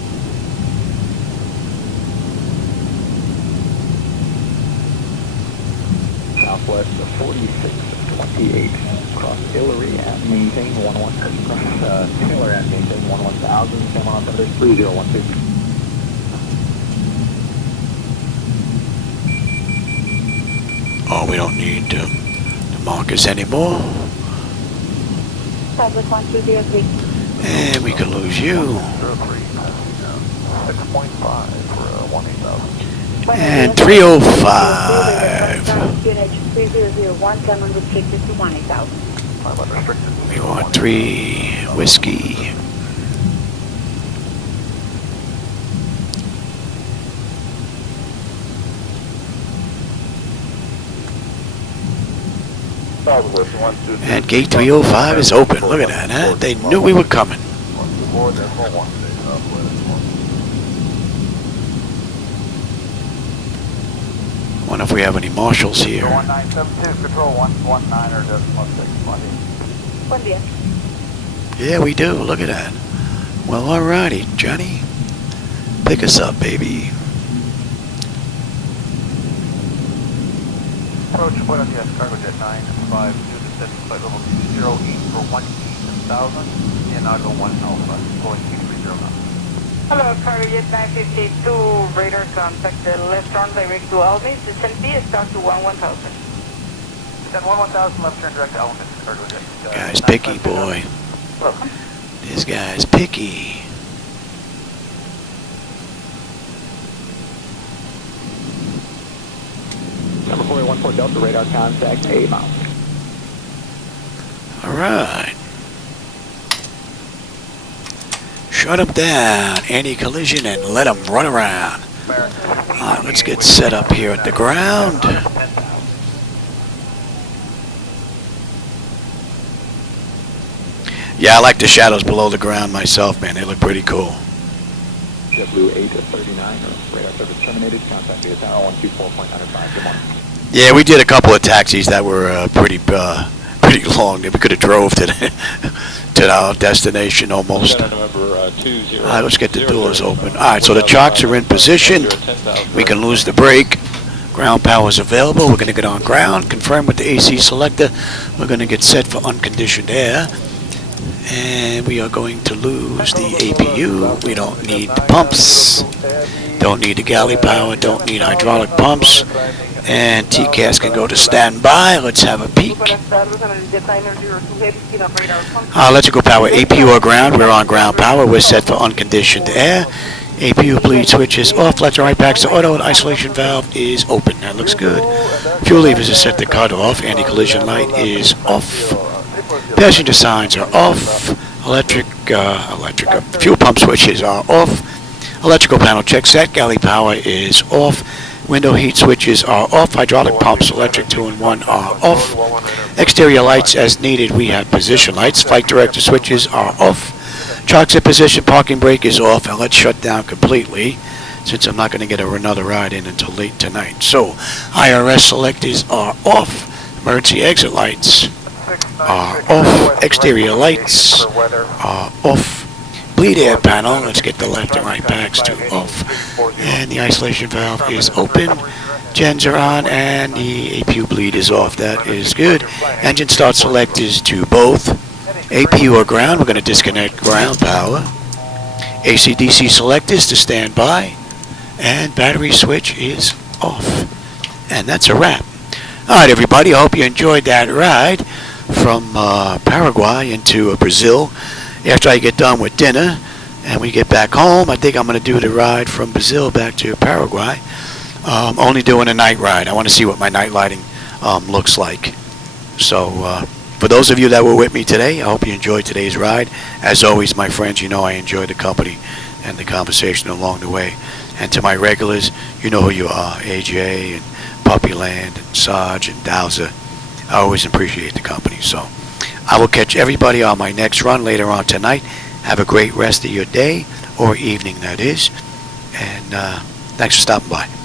Southwest 4628. Cross Hillary at maintain 11. Cross Taylor at maintain 11,000. Come on up under 3012. Oh, we don't need the markers anymore. Southwest 1203. And we could lose you. 6.5 for 18,000. And 305. 3001, 750 to 18,000. We want 3 whiskey. And gate 305 is open. Look at that, huh? They knew we were coming. Wonder if we have any marshals here. 1972, control 119er, decimal 620. Buen día. Yeah, we do. Look at that. Well, alrighty, Johnny. Pick us up, baby. Approach Buenos Aires, cargo jet 952, descent flight level 208 for 1,000, and I'll go 1 alpha, going 330 now. Hello, Carrier 952, radar contact the left turn direct to Alves, descent B start to 1000. Descent 1000, left turn direct to Alves, cargo jet. Guy's picky, boy. Welcome. This guy's picky. Number 414 Delta radar contact A mount. Alright. Shut him down, anti-collision, and let him run around. Alright, let's get set up here at the ground. Yeah, I like the shadows below the ground myself, man. They look pretty cool. W839, radar service terminated. Contact the tower 124.95. Good morning. Yeah, we did a couple of taxis that were pretty long. We could have drove to to our destination almost. Alright, let's get the doors open. Alright, so the chocks are in position. We can lose the brake. Ground power is available. We're going to get on ground, confirm with the AC selector. We're going to get set for unconditioned air. And we are going to lose the APU. We don't need the pumps. Don't need the galley power. Don't need hydraulic pumps. And TCAS can go to standby. Let's have a peek. Electrical power, APU or ground. We're on ground power. We're set for unconditioned air. APU bleed switch is off. Left and right backs to auto. And isolation valve is open. That looks good. Fuel levers are set to cut off. Anti-collision light is off. Passenger signs are off. Fuel pump switches are off. Electrical panel check set. Galley power is off. Window heat switches are off. Hydraulic pumps, electric 2 and 1 are off. Exterior lights as needed. We have position lights. Flight director switches are off. Chocks in position. Parking brake is off. And let's shut down completely, since I'm not going to get another ride in until late tonight. So, IRS selectors are off. Emergency exit lights are off. Exterior lights are off. Bleed air panel, let's get the left and right backs to off. And the isolation valve is open. Gens are on and the APU bleed is off. That is good. Engine start selectors to both. APU or ground, we're going to disconnect ground power. AC/DC selectors to stand by. And battery switch is off. And that's a wrap. Alright everybody, I hope you enjoyed that ride from Paraguay into Brazil. After I get done with dinner and we get back home, I think I'm going to do the ride from Brazil back to Paraguay. Only doing a night ride. I want to see what my night lighting looks like. So for those of you that were with me today, I hope you enjoyed today's ride. As always, my friends, you know I enjoy the company and the conversation along the way. And to my regulars, you know who you are, AJ and Puppyland and Sarge and Dowser. I always appreciate the company. So I will catch everybody on my next run later on tonight. Have a great rest of your day, or evening that is. And thanks for stopping by.